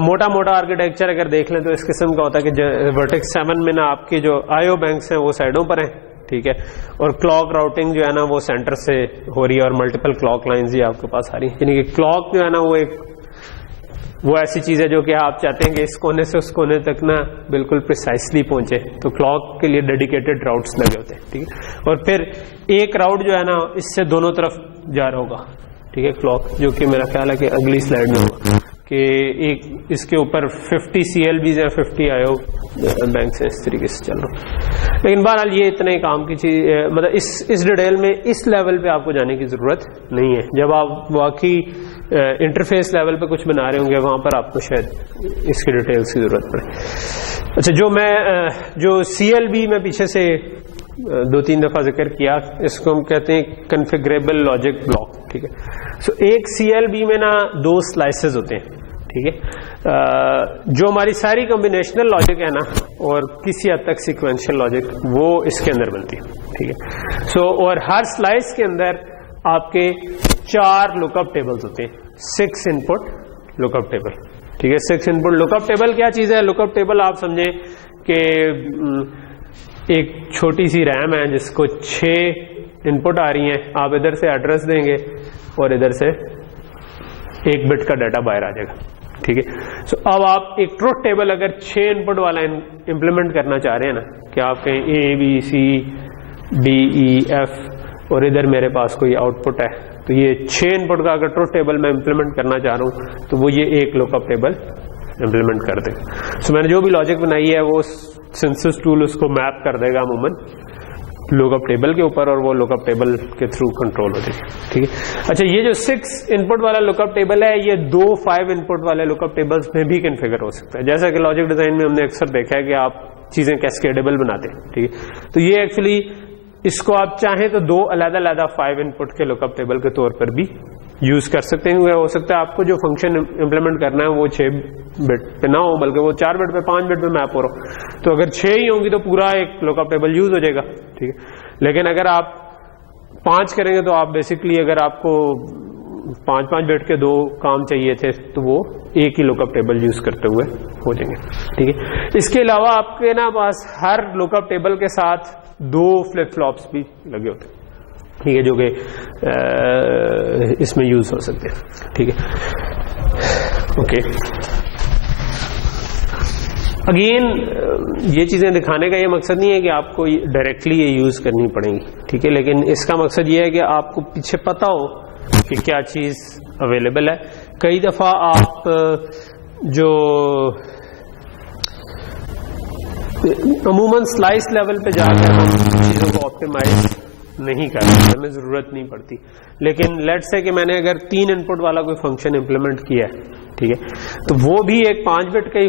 موٹا موٹا آرکیٹیکچر اگر دیکھ لیں تو اس قسم کا ہوتا ہے کہ ورٹیکس 7 میں نا آپ کے جو IO بینکس ہیں وہ سائڈوں پر ہیں, ٹھیک ہے, اور کلاک راؤٹنگ جو ہے نا وہ سینٹر سے ہو رہی ہے اور ملٹیپل کلاک لائنز ہی آپ کے پاس آ رہی ہیں. یعنی کہ کلاک جو ہے نا وہ ایسی چیز ہے جو کہ آپ چاہتے ہیں کہ اس کونے سے اس کونے تک نا بالکل پریسائسلی پہنچے, تو کلاک کے لیے ڈیڈیکیٹڈ راؤٹس لگے ہوتے ہیں, ٹھیک ہے. اور پھر ایک راؤٹ جو ہے نا اس سے دونوں طرف جا رہا ہوگا, ٹھیک ہے, کلاک, جو کہ میرا خیال ہے کہ اگلی سلائڈ میں ہوگا کہ ایک اس کے اوپر 50 CLBs ہیں, 50 IO بینکس ہیں, اس طریقے سے چل رہا ہوں. لیکن بہرحال یہ اتنے کام کی چیز, مطلب اس ڈیٹیل میں اس لیول پہ آپ کو جانے کی ضرورت نہیں ہے. جب آپ واقعی انٹرفیس لیول پہ کچھ بنا رہے ہوں گے وہاں پر آپ کو شاید اس کی ڈیٹیلس کی ضرورت پڑے. اچھا, جو CLB میں پیچھے سے 2-3 دفعہ ذکر کیا, اس کو ہم کہتے ہیں کنفیگریبل لاجک بلاک, ٹھیک ہے. سو ایک CLB میں نا 2 سلائسز ہوتے ہیں, ٹھیک ہے. جو ہماری ساری کمبینیشنل لاجک ہے نا اور کسی حد تک سیکوینشل لاجک وہ اس کے اندر بنتی ہے, ٹھیک ہے. سو اور ہر سلائس کے اندر آپ کے 4 لک اپ ٹیبلز ہوتے ہیں, 6 ان پٹ لک اپ ٹیبل, ٹھیک ہے. 6 ان پٹ لک اپ ٹیبل کیا چیز ہے؟ لک اپ ٹیبل آپ سمجھیں کہ ایک چھوٹی سی ریم ہے جس کو 6 ان پٹ آ رہی ہیں, آپ ادھر سے ایڈریس دیں گے اور ادھر سے 1 بٹ کا ڈیٹا باہر آ جائے گا, ٹھیک ہے. سو اب آپ ایک ٹروتھ ٹیبل اگر 6 ان پٹ والا امپلیمنٹ کرنا چاہ رہے ہیں نا کہ آپ کہیں ABCDEF اور ادھر میرے پاس کوئی آؤٹ پٹ ہے, تو یہ 6 ان پٹ کا اگر ٹروتھ ٹیبل میں امپلیمنٹ کرنا چاہ رہا ہوں تو وہ یہ ایک لک اپ ٹیبل امپلیمنٹ کر دے گا. سو میں نے جو بھی لاجک بنائی ہے وہ سینسس ٹول اس کو میپ کر دے گا عموماً لک اپ ٹیبل کے اوپر, اور وہ لک اپ ٹیبل کے تھرو کنٹرول ہو جائے گی, ٹھیک ہے. اچھا, یہ جو 6 ان پٹ والا لک اپ ٹیبل ہے یہ 2 5 ان پٹ والے لک اپ ٹیبلز میں بھی کنفیگر ہو سکتا ہے, جیسا کہ لاجک ڈیزائن میں ہم نے اکثر دیکھا ہے کہ آپ چیزیں کیسکیڈیبل بناتے ہیں, ٹھیک ہے. تو یہ ایکچولی اس کو آپ چاہیں تو 2 علیحدہ 5 ان پٹ کے لک اپ ٹیبل کے طور پر بھی یوز کر سکتے ہیں. ہو سکتا ہے آپ کو جو فنکشن امپلیمنٹ کرنا ہے وہ 6 بٹ پہ نہ ہو بلکہ وہ 4 بٹ پہ 5 بٹ پہ میپ ہو رہا ہو, تو اگر 6 ہی ہوں گی تو پورا ایک لک اپ ٹیبل یوز ہو جائے گا, ٹھیک ہے. لیکن اگر آپ 5 کریں گے تو آپ بیسکلی اگر آپ کو 5 بٹ کے 2 کام چاہیے تھے تو وہ ایک ہی لک اپ ٹیبل یوز کرتے ہوئے ہو جائیں گے, ٹھیک ہے. اس کے علاوہ آپ کے نا پاس ہر لک اپ ٹیبل کے ساتھ 2 فلپ فلاپس بھی لگے ہوتے ہیں, ٹھیک ہے, جو کہ اس میں یوز ہو سکتے ہیں, ٹھیک ہے. اوکے, اگین یہ چیزیں دکھانے کا یہ مقصد نہیں ہے کہ آپ کو ڈائریکٹلی یہ یوز کرنی پڑیں گی, ٹھیک ہے, لیکن اس کا مقصد یہ ہے کہ آپ کو پیچھے پتا ہو کہ کیا چیز اویلیبل ہے. کئی دفعہ آپ جو عموماً سلائس لیول پہ جا کر ہم چیزوں کو آپٹیمائز نہیں کر رہے, ہمیں ضرورت نہیں پڑتی. لیکن لیٹ سے کہ میں نے اگر 3 ان پٹ والا کوئی فنکشن امپلیمنٹ کیا ہے, ٹھیک ہے, تو وہ بھی ایک 5 بٹ کا ہی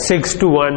6 to 1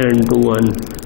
n2 1,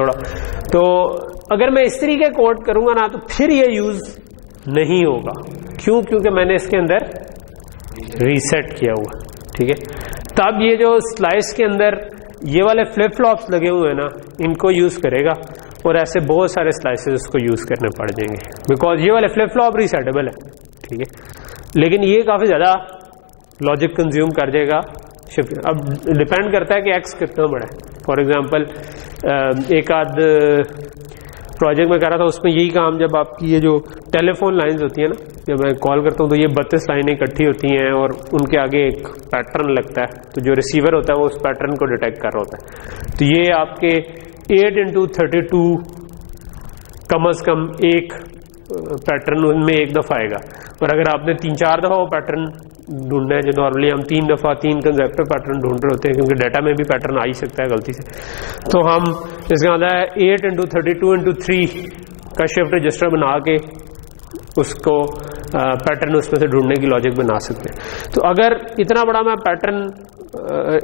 تھوڑا. تو اگر میں اس طریقے کوڈ کروں گا نا تو پھر یہ یوز نہیں ہوگا. کیوں؟ کیونکہ میں نے اس کے اندر ریسیٹ کیا ہوا. ٹھیک ہے. تب یہ جو سلائس کے اندر یہ والے فلپ فلاپس لگے ہوئے ہیں نا, ان کو یوز کرے گا, اور ایسے بہت سارے سلائسز اس کو یوز کرنے پڑ جائیں گے, بیکاز یہ والے فلپ فلاپ ریسیٹیبل ہے. ٹھیک ہے. لیکن یہ کافی زیادہ لاجک کنزیوم کر جائے گا. اب ڈپینڈ کرتا ہے کہ ایکس کتنا بڑا ہے. فار ایگزامپل ایک آدھ پروجیکٹ میں کر رہا تھا, اس میں یہی کام, جب آپ کی یہ جو ٹیلی فون لائنز ہوتی ہیں نا, جب میں کال کرتا ہوں تو یہ 32 لائنیں اکٹھی ہوتی ہیں اور ان کے آگے ایک پیٹرن لگتا ہے, تو جو ریسیور ہوتا ہے وہ اس پیٹرن کو ڈیٹیکٹ کر رہا ہوتا ہے. تو یہ آپ کے 8x32 کم از کم ایک پیٹرن ان میں ایک دفعہ آئے گا. اور اگر آپ نے 3-4 دفعہ وہ پیٹرن ڈھونڈنا ہے, جو نارملی ہم 3 دفعہ 3 کنزیکٹو پیٹرن ڈھونڈ رہے ہوتے ہیں, کیونکہ ڈیٹا میں بھی پیٹرن آ ہی سکتا ہے غلطی سے, تو ہم اس کا مطلب ہے 8x32x3 کا شفٹ رجسٹر بنا کے اس کو پیٹرن اس میں سے ڈھونڈنے کی لاجک بنا سکتے ہیں. تو اگر اتنا بڑا میں پیٹرن,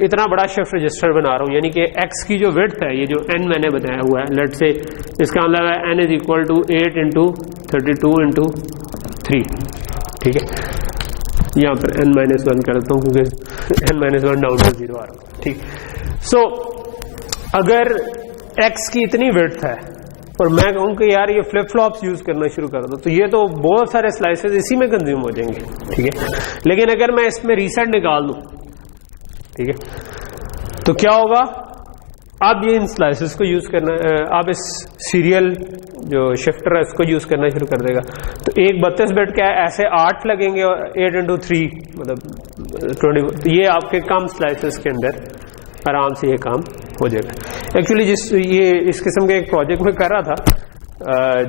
اتنا بڑا شفٹ رجسٹر بنا رہا ہوں, یعنی کہ ایکس کی جو وڈتھ ہے, یہ جو n میں نے بتایا ہوا ہے, لیٹ سے اس کا مطلب ہے n is equal to 8x32x3. ٹھیک ہے. یہاں پر n-1 کرتا ہوں کیونکہ n-1 ڈاؤن ٹو 0 آ رہا ہے. ٹھیک. سو اگر ایکس کی اتنی وڈتھ ہے اور میں کہوں کہ یار یہ فلپ فلاپس یوز کرنا شروع کر دو, تو یہ تو بہت سارے سلائسز اسی میں کنزیوم ہو جائیں گے. ٹھیک ہے. لیکن اگر میں اس میں ریسیٹ نکال دوں, ٹھیک ہے, تو کیا ہوگا, اب یہ ان سلائسز کو یوز کرنا, اب اس سیریل جو شفٹر ہے اس کو یوز کرنا شروع کر دے گا. تو ایک 32 بٹ کیا ہے, ایسے 8 لگیں گے, اور 8x3 مطلب 20. تو یہ آپ کے کم سلائسز کے اندر آرام سے یہ کام ہو جائے گا. ایکچولی یہ اس قسم کے ایک پروجیکٹ میں کر رہا تھا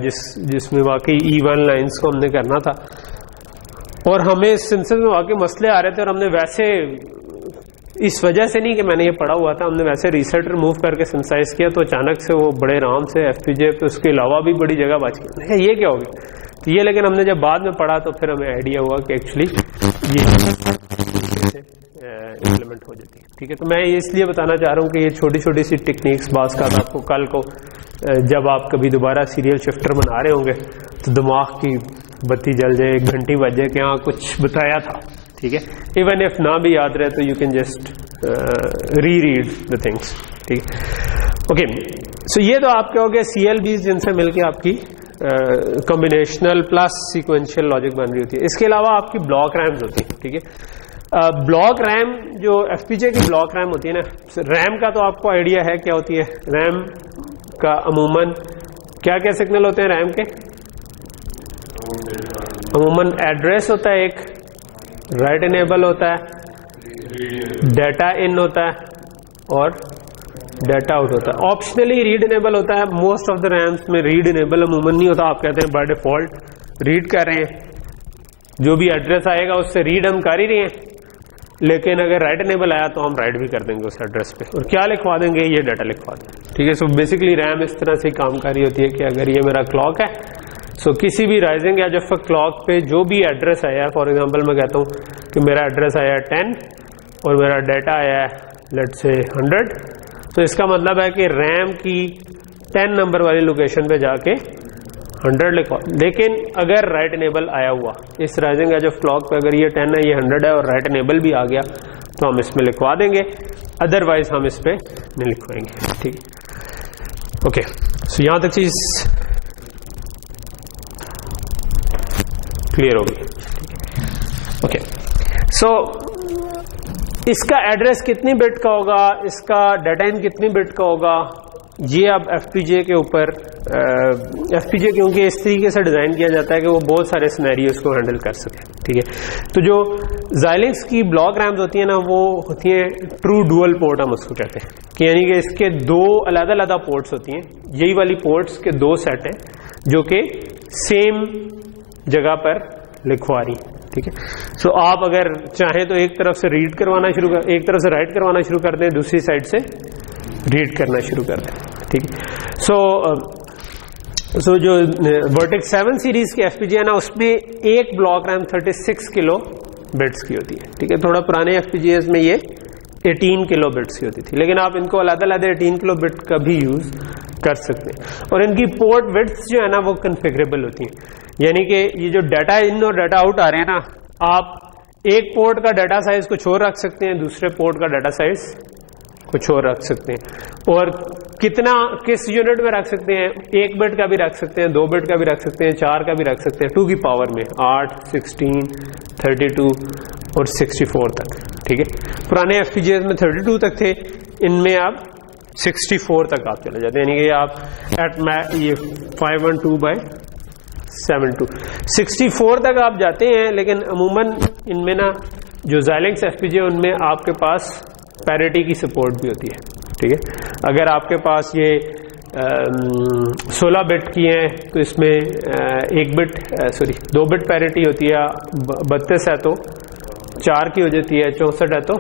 جس میں واقعی E1 لائنس کو ہم نے کرنا تھا, اور ہمیں اس سلسلے میں واقعی مسئلے آ رہے تھے, اور ہم نے ویسے اس وجہ سے نہیں کہ میں نے یہ پڑھا ہوا تھا, ہم نے ویسے ریسیٹ ریموو کر کے سنسائز کیا, تو اچانک سے وہ بڑے آرام سے ایف پی جے پہ اس کے علاوہ بھی بڑی جگہ بچ گئی. یہ کیا ہوگی, تو یہ لیکن ہم نے جب بعد میں پڑھا تو پھر ہمیں آئیڈیا ہوا کہ ایکچولی یہ امپلیمنٹ ہو جاتی ہے. ٹھیک ہے. تو میں اس لیے بتانا چاہ رہا ہوں کہ یہ چھوٹی چھوٹی سی ٹیکنیکس بعض کا آپ کو کل کو جب آپ کبھی دوبارہ سیریل شفٹر بنا رہے ہوں گے تو دماغ کی بتی جل جائے, 1 گھنٹی بج جائے کہ ہاں کچھ بتایا تھا. ٹھیک ہے. ایون ایف نہ بھی یاد رہے تو you can just reread the things. ٹھیک ہے. اوکے. سو یہ تو آپ کے ہو گئے CLBs جن سے مل کے آپ کی کمبینیشنل پلس سیکوینشل لاجک بن رہی ہوتی ہے. اس کے علاوہ آپ کی بلاک ریمز ہوتی ہیں. ٹھیک ہے. بلاک ریم جو ایف پی جے کی بلاک ریم ہوتی ہے نا, ریم کا تو آپ کو آئیڈیا ہے کیا ہوتی ہے. ریم کا عموماً کیا سگنل ہوتے ہیں ریم کے, عموماً ایڈریس ہوتا ہے, ایک رائٹ انیبل ہوتا ہے, ڈیٹا ان ہوتا ہے, اور ڈیٹا آؤٹ ہوتا ہے. آپشنلی ریڈ انیبل ہوتا ہے. موسٹ آف دا ریمس میں ریڈ انیبل عموماً نہیں ہوتا. آپ کہتے ہیں بائی ڈیفالٹ ریڈ کر رہے ہیں, جو بھی ایڈریس آئے گا اس سے ریڈ ہم کر ہی رہے ہیں, لیکن اگر رائٹ انیبل آیا تو ہم رائٹ بھی کر دیں گے اس ایڈریس پہ, اور کیا لکھوا دیں گے, یہ ڈیٹا لکھوا دیں گے. ٹھیک ہے. سو بیسکلی ریم اس طرح سے کام کر رہی ہوتی ہے کہ اگر یہ میرا کلاک ہے, سو کسی بھی رائزنگ ایج آف کلاک پہ جو بھی ایڈریس آیا ہے, فار ایگزامپل میں کہتا ہوں کہ میرا ایڈریس آیا ہے 10 اور میرا ڈیٹا آیا ہے لیٹ سے 100, تو اس کا مطلب ہے کہ ریم کی 10 نمبر والی لوکیشن پہ جا کے 100 لکھوا. لیکن اگر رائٹ انیبل آیا ہوا اس رائزنگ ایج آف کلاک پہ, اگر یہ 10 ہے, یہ 100 ہے, اور رائٹ انیبل بھی آ گیا, تو ہم اس میں لکھوا دیں گے, ادروائز ہم اس پہ نہیں لکھوائیں گے. ٹھیک ہے. اوکے. سو یہاں تک چیز کلیئر ہوگی. اوکے. سو اس کا ایڈریس کتنی بٹ کا ہوگا, اس کا ڈیٹا ان کتنی بٹ کا ہوگا, یہ اب ایف پی جے کے اوپر, ایف پی جے کیونکہ اس طریقے سے ڈیزائن کیا جاتا ہے کہ وہ بہت سارے سینیریوز کو ہینڈل کر سکے. ٹھیک ہے. تو جو زائلنکس کی بلاک ریمز ہوتی ہیں نا, وہ ہوتی ہیں ٹرو ڈوئل پورٹ, ہم اس کو کہتے ہیں, کہ یعنی کہ اس کے 2 علیحدہ پورٹس ہوتی ہیں. یہی والی پورٹس کے 2 سیٹ ہیں جو کہ سیم جگہ پر لکھوا رہی ہیں. ٹھیک ہے. سو آپ اگر چاہیں تو ایک طرف سے ریڈ کروانا شروع کر, ایک طرف سے رائٹ کروانا شروع کر دیں, دوسری سائڈ سے ریڈ کرنا شروع کر دیں. ٹھیک ہے. سو جو ورٹیکس 7 سیریز کے ایف پی جی ہے نا, اس میں ایک بلاک ریم 36 کلو بٹس کی ہوتی ہے. ٹھیک ہے. تھوڑا پرانے ایف پی جی ایز میں یہ 18 کلو بٹس کی ہوتی تھی، لیکن آپ ان کو علیحدہ علیحدہ 18 کلو بٹ کا بھی یوز کر سکتے ہیں. اور ان کی پورٹ وڈتھ جو ہے نا وہ کنفیگریبل ہوتی ہیں، یعنی کہ یہ جو ڈیٹا ان اور ڈیٹا آؤٹ آ رہے ہیں نا، آپ ایک پورٹ کا ڈیٹا سائز کچھ اور رکھ سکتے ہیں، دوسرے پورٹ کا ڈیٹا سائز کچھ اور رکھ سکتے ہیں، اور کتنا کس یونٹ میں رکھ سکتے ہیں، 1 بٹ کا بھی رکھ سکتے ہیں، 2 بٹ کا بھی رکھ سکتے ہیں، 4 کا بھی رکھ سکتے ہیں، 2 کی پاور میں 8 16 32 اور 64 تک. ٹھیک ہے، پرانے ایف پی جیز میں 32 تک تھے، ان میں آپ 64 تک آپ چلے جاتے ہیں، یعنی کہ آپ یہ 512/72 64 تک آپ جاتے ہیں. لیکن عموماً ان میں نا جو زائلنکس ایف پی جے ان میں آپ کے پاس پیریٹی کی سپورٹ بھی ہوتی ہے. ٹھیک ہے، اگر آپ کے پاس یہ 16 بٹ کی ہیں تو اس میں 2 بٹ پیریٹی ہوتی ہے، 32 ہے تو 4 کی ہو جاتی ہے، 64 ہے تو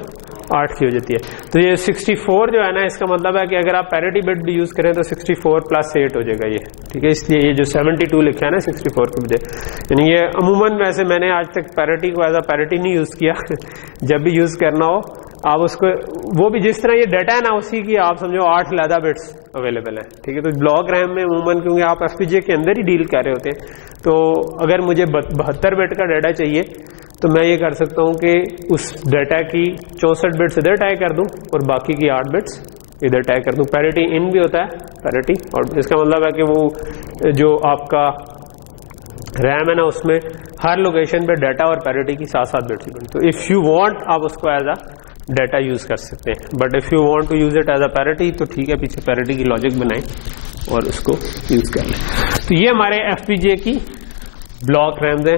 8 کی ہو جاتی ہے. تو یہ 64 جو ہے نا، اس کا مطلب ہے کہ اگر آپ پیریٹی بٹ بھی یوز کریں تو 64 + 8 ہو جائے گا یہ. ٹھیک ہے، اس لیے یہ جو 72 لکھا ہے نا 64 کے بجائے، یعنی یہ عموماً ویسے میں نے آج تک پیریٹی کو ایز اے پیریٹی نہیں یوز کیا. جب بھی یوز کرنا ہو آپ اس کو، وہ بھی جس طرح یہ ڈیٹا ہے نا اسی کی آپ سمجھو 8 علیحدہ بٹس اویلیبل ہیں. ٹھیک ہے، تو بلاک ریم میں عموماً کیونکہ آپ ایف پی جے کے اندر ہی ڈیل کر رہے ہوتے ہیں، تو اگر مجھے 72 بٹ کا ڈیٹا چاہیے تو میں یہ کر سکتا ہوں کہ اس ڈیٹا کی 64 بٹس ادھر ٹائپ کر دوں اور باقی کی 8 بٹس ادھر ٹائپ کر دوں. پیریٹی ان بھی ہوتا ہے پیریٹی، اور اس کا مطلب ہے کہ وہ جو آپ کا ریم ہے نا اس میں ہر لوکیشن پہ ڈیٹا اور پیریٹی کی 7 بٹس ہی. تو اف یو وانٹ آپ اس کو ایز اے ڈیٹا یوز کر سکتے ہیں، but if you want to use it as a parity تو ٹھیک ہے، پیچھے پیریٹی کی لاجک بنائیں اور اس کو یوز کر لیں. تو یہ ہمارے ایف پی جے کی بلاک ریمز ہیں.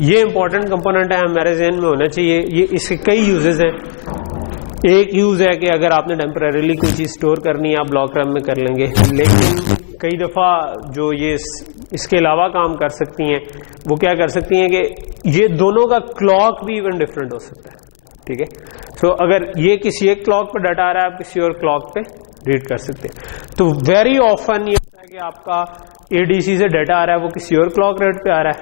یہ امپورٹنٹ کمپوننٹ ہے، ہمارے ذہن میں ہونا چاہیے. یہ اس کے کئی یوزز ہیں. ایک یوز ہے کہ اگر آپ نے ٹیمپریریلی کوئی چیز اسٹور کرنی ہے آپ بلاک ریم میں کر لیں گے، لیکن کئی دفعہ جو یہ اس کے علاوہ کام کر سکتی ہیں وہ کیا کر سکتی ہیں کہ یہ دونوں کا کلاک بھی ایون ڈفرینٹ ہو سکتا ہے. ٹھیک ہے، سو اگر یہ کسی ایک کلاک پہ ڈیٹا آ رہا ہے آپ کسی اور کلاک پہ ریڈ کر سکتے ہیں. تو ویری آفن یہ ہوتا ہے کہ آپ کا اے ڈی سی سے ڈیٹا آ رہا ہے وہ کسی اور کلاک ریٹ پہ آ رہا ہے،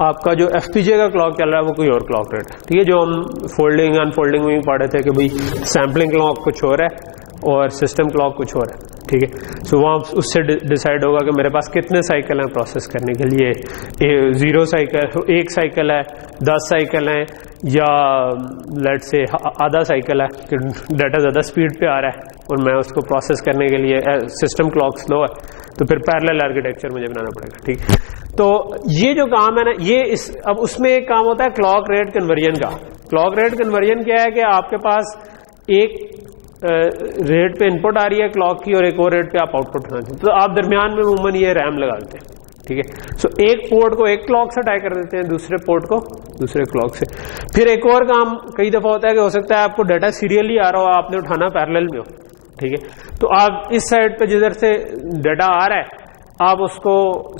آپ کا جو ایف پی جے کا کلاک چل رہا ہے وہ کوئی اور کلاک ریٹ ہے. ٹھیک ہے، جو ہم فولڈنگ انفولڈنگ میں بھی پڑھے تھے کہ بھائی سیمپلنگ کلاک کچھ اور ہے اور سسٹم کلاک کچھ اور ہے. ٹھیک ہے، سو وہاں اس سے ڈیسائیڈ ہوگا کہ میرے پاس کتنے سائیکل ہیں پروسیس کرنے کے لیے. 0 سائیکل، 1 سائیکل ہے، 10 سائیکل ہیں، یا لیٹ سے آدھا سائیکل ہے کہ ڈیٹا زیادہ سپیڈ پہ آ رہا ہے اور میں اس کو پروسیس کرنے کے لیے سسٹم کلاک سلو ہے تو پھر پیرلل آرکیٹیکچر مجھے بنانا پڑے گا. ٹھیک، تو یہ جو کام ہے نا یہ اب اس میں ایک کام ہوتا ہے کلاک ریٹ کنورژن کا. کلاک ریٹ کنورژن کیا ہے کہ آپ کے پاس ایک ریٹ پہ ان پٹ آ رہی ہے کلاک کی اور ایک اور ریٹ پہ آپ آؤٹ پٹ ہونا چاہتے ہیں، تو آپ درمیان میں عموماً یہ ریم لگا دیتے ہیں. ٹھیک ہے، سو ایک پورٹ کو ایک کلاک سے ٹائی کر دیتے ہیں، دوسرے پورٹ کو دوسرے کلاک سے. پھر ایک اور کام کئی دفعہ ہوتا ہے کہ ہو سکتا ہے آپ کو ڈیٹا سیریلی آ رہا ہو، آپ نے اٹھانا پیرلل میں ہو. ٹھیک ہے، تو آپ اس سائڈ پہ جدھر سے ڈیٹا آ رہا ہے آپ اس کو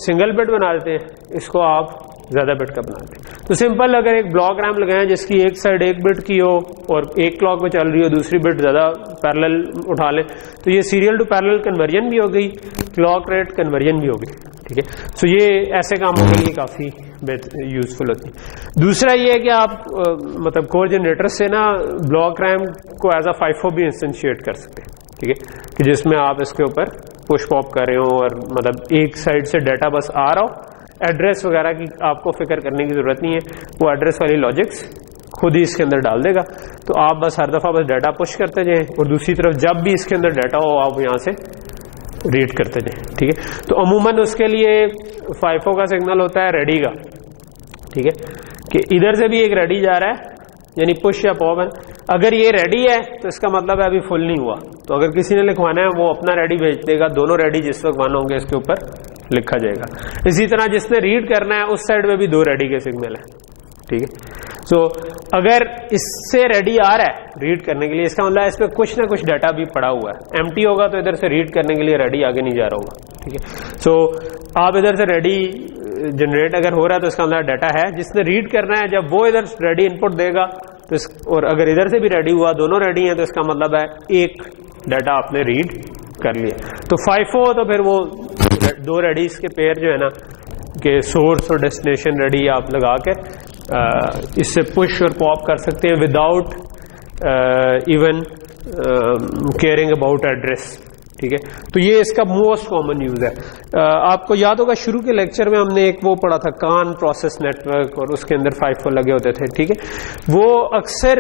سنگل بٹ بنا دیتے ہیں، اس کو آپ زیادہ بٹ کا بنا دیتے ہیں. تو سمپل اگر ایک بلاک ریم لگائیں جس کی ایک سائڈ 1 بٹ کی ہو اور ایک کلاک میں چل رہی ہو، دوسری بٹ زیادہ پیرلل اٹھا لیں تو یہ سیریل ٹو پیرلل کنورژن بھی ہو گئی، کلاک ریٹ کنورژن بھی ہو گئی. ٹھیک ہے، سو یہ ایسے کاموں کے لیے کافی یوزفل ہوتی ہے. دوسرا یہ ہے کہ آپ مطلب کور جنریٹر سے نا بلاک ریم کو ایز اے FIFO بھی انسٹینشیٹ کر سکتے ہیں. ٹھیک ہے، کہ جس میں آپ اس کے اوپر پش پاپ کر رہے ہوں اور مطلب ایک سائڈ سے ڈیٹا بس آ رہا ہو، ایڈریس وغیرہ کی آپ کو فکر کرنے کی ضرورت نہیں ہے، وہ ایڈریس والی لاجکس خود ہی اس کے اندر ڈال دے گا. تو آپ بس ہر دفعہ بس ڈیٹا پش کرتے جائیں اور دوسری طرف جب بھی اس کے اندر ڈیٹا ہو آپ یہاں سے ریڈ کرتے جائیں. ٹھیک ہے، تو عموماً اس کے لیے FIFO کا سگنل ہوتا ہے ریڈی کا. ٹھیک ہے، کہ ادھر سے بھی ایک ریڈی جا رہا ہے یعنی پش یا پاپ ہے. اگر یہ ریڈی ہے تو اس کا مطلب ہے ابھی فل نہیں ہوا، تو اگر کسی نے لکھوانا ہے وہ اپنا ریڈی بھیج دے گا، دونوں ریڈی جس وقت ون ہوں گے اس کے اوپر لکھا جائے گا. اسی طرح جس نے ریڈ کرنا ہے اس سائڈ میں بھی 2 ریڈی کے سگنل ہیں. ٹھیک ہے، سو اگر اس سے ریڈی آ رہا ہے ریڈ کرنے کے لیے اس کا مطلب ہے اس پہ کچھ نہ کچھ ڈیٹا بھی پڑا ہوا ہے. ایم ٹی ہوگا تو ادھر سے ریڈ کرنے کے لیے ریڈی آگے نہیں جا رہا ہوگا. ٹھیک ہے، سو آپ ادھر سے ریڈی جنریٹ اگر ہو رہا ہے تو اس کا مطلب ڈیٹا ہے، جس نے ریڈ کرنا ہے جب وہ ادھر ریڈی ان پٹ دے گا تو اور اگر ادھر سے بھی ریڈی ہوا دونوں ریڈی ہیں تو اس کا مطلب ہے ایک ڈیٹا آپ نے ریڈ کر لیا. تو FIFO تو پھر وہ 2 ریڈیز کے پیر جو ہے نا کہ سورس اور ڈیسٹینیشن ریڈی آپ لگا کے اس سے پش اور پاپ کر سکتے ہیں without even caring about address. ٹھیک ہے, تو یہ اس کا موسٹ کامن یوز ہے. آپ کو یاد ہوگا شروع کے لیکچر میں ہم نے ایک وہ پڑھا تھا کان پروسیس نیٹ ورک, اور اس کے اندر 5 لگے ہوتے تھے. ٹھیک ہے, وہ اکثر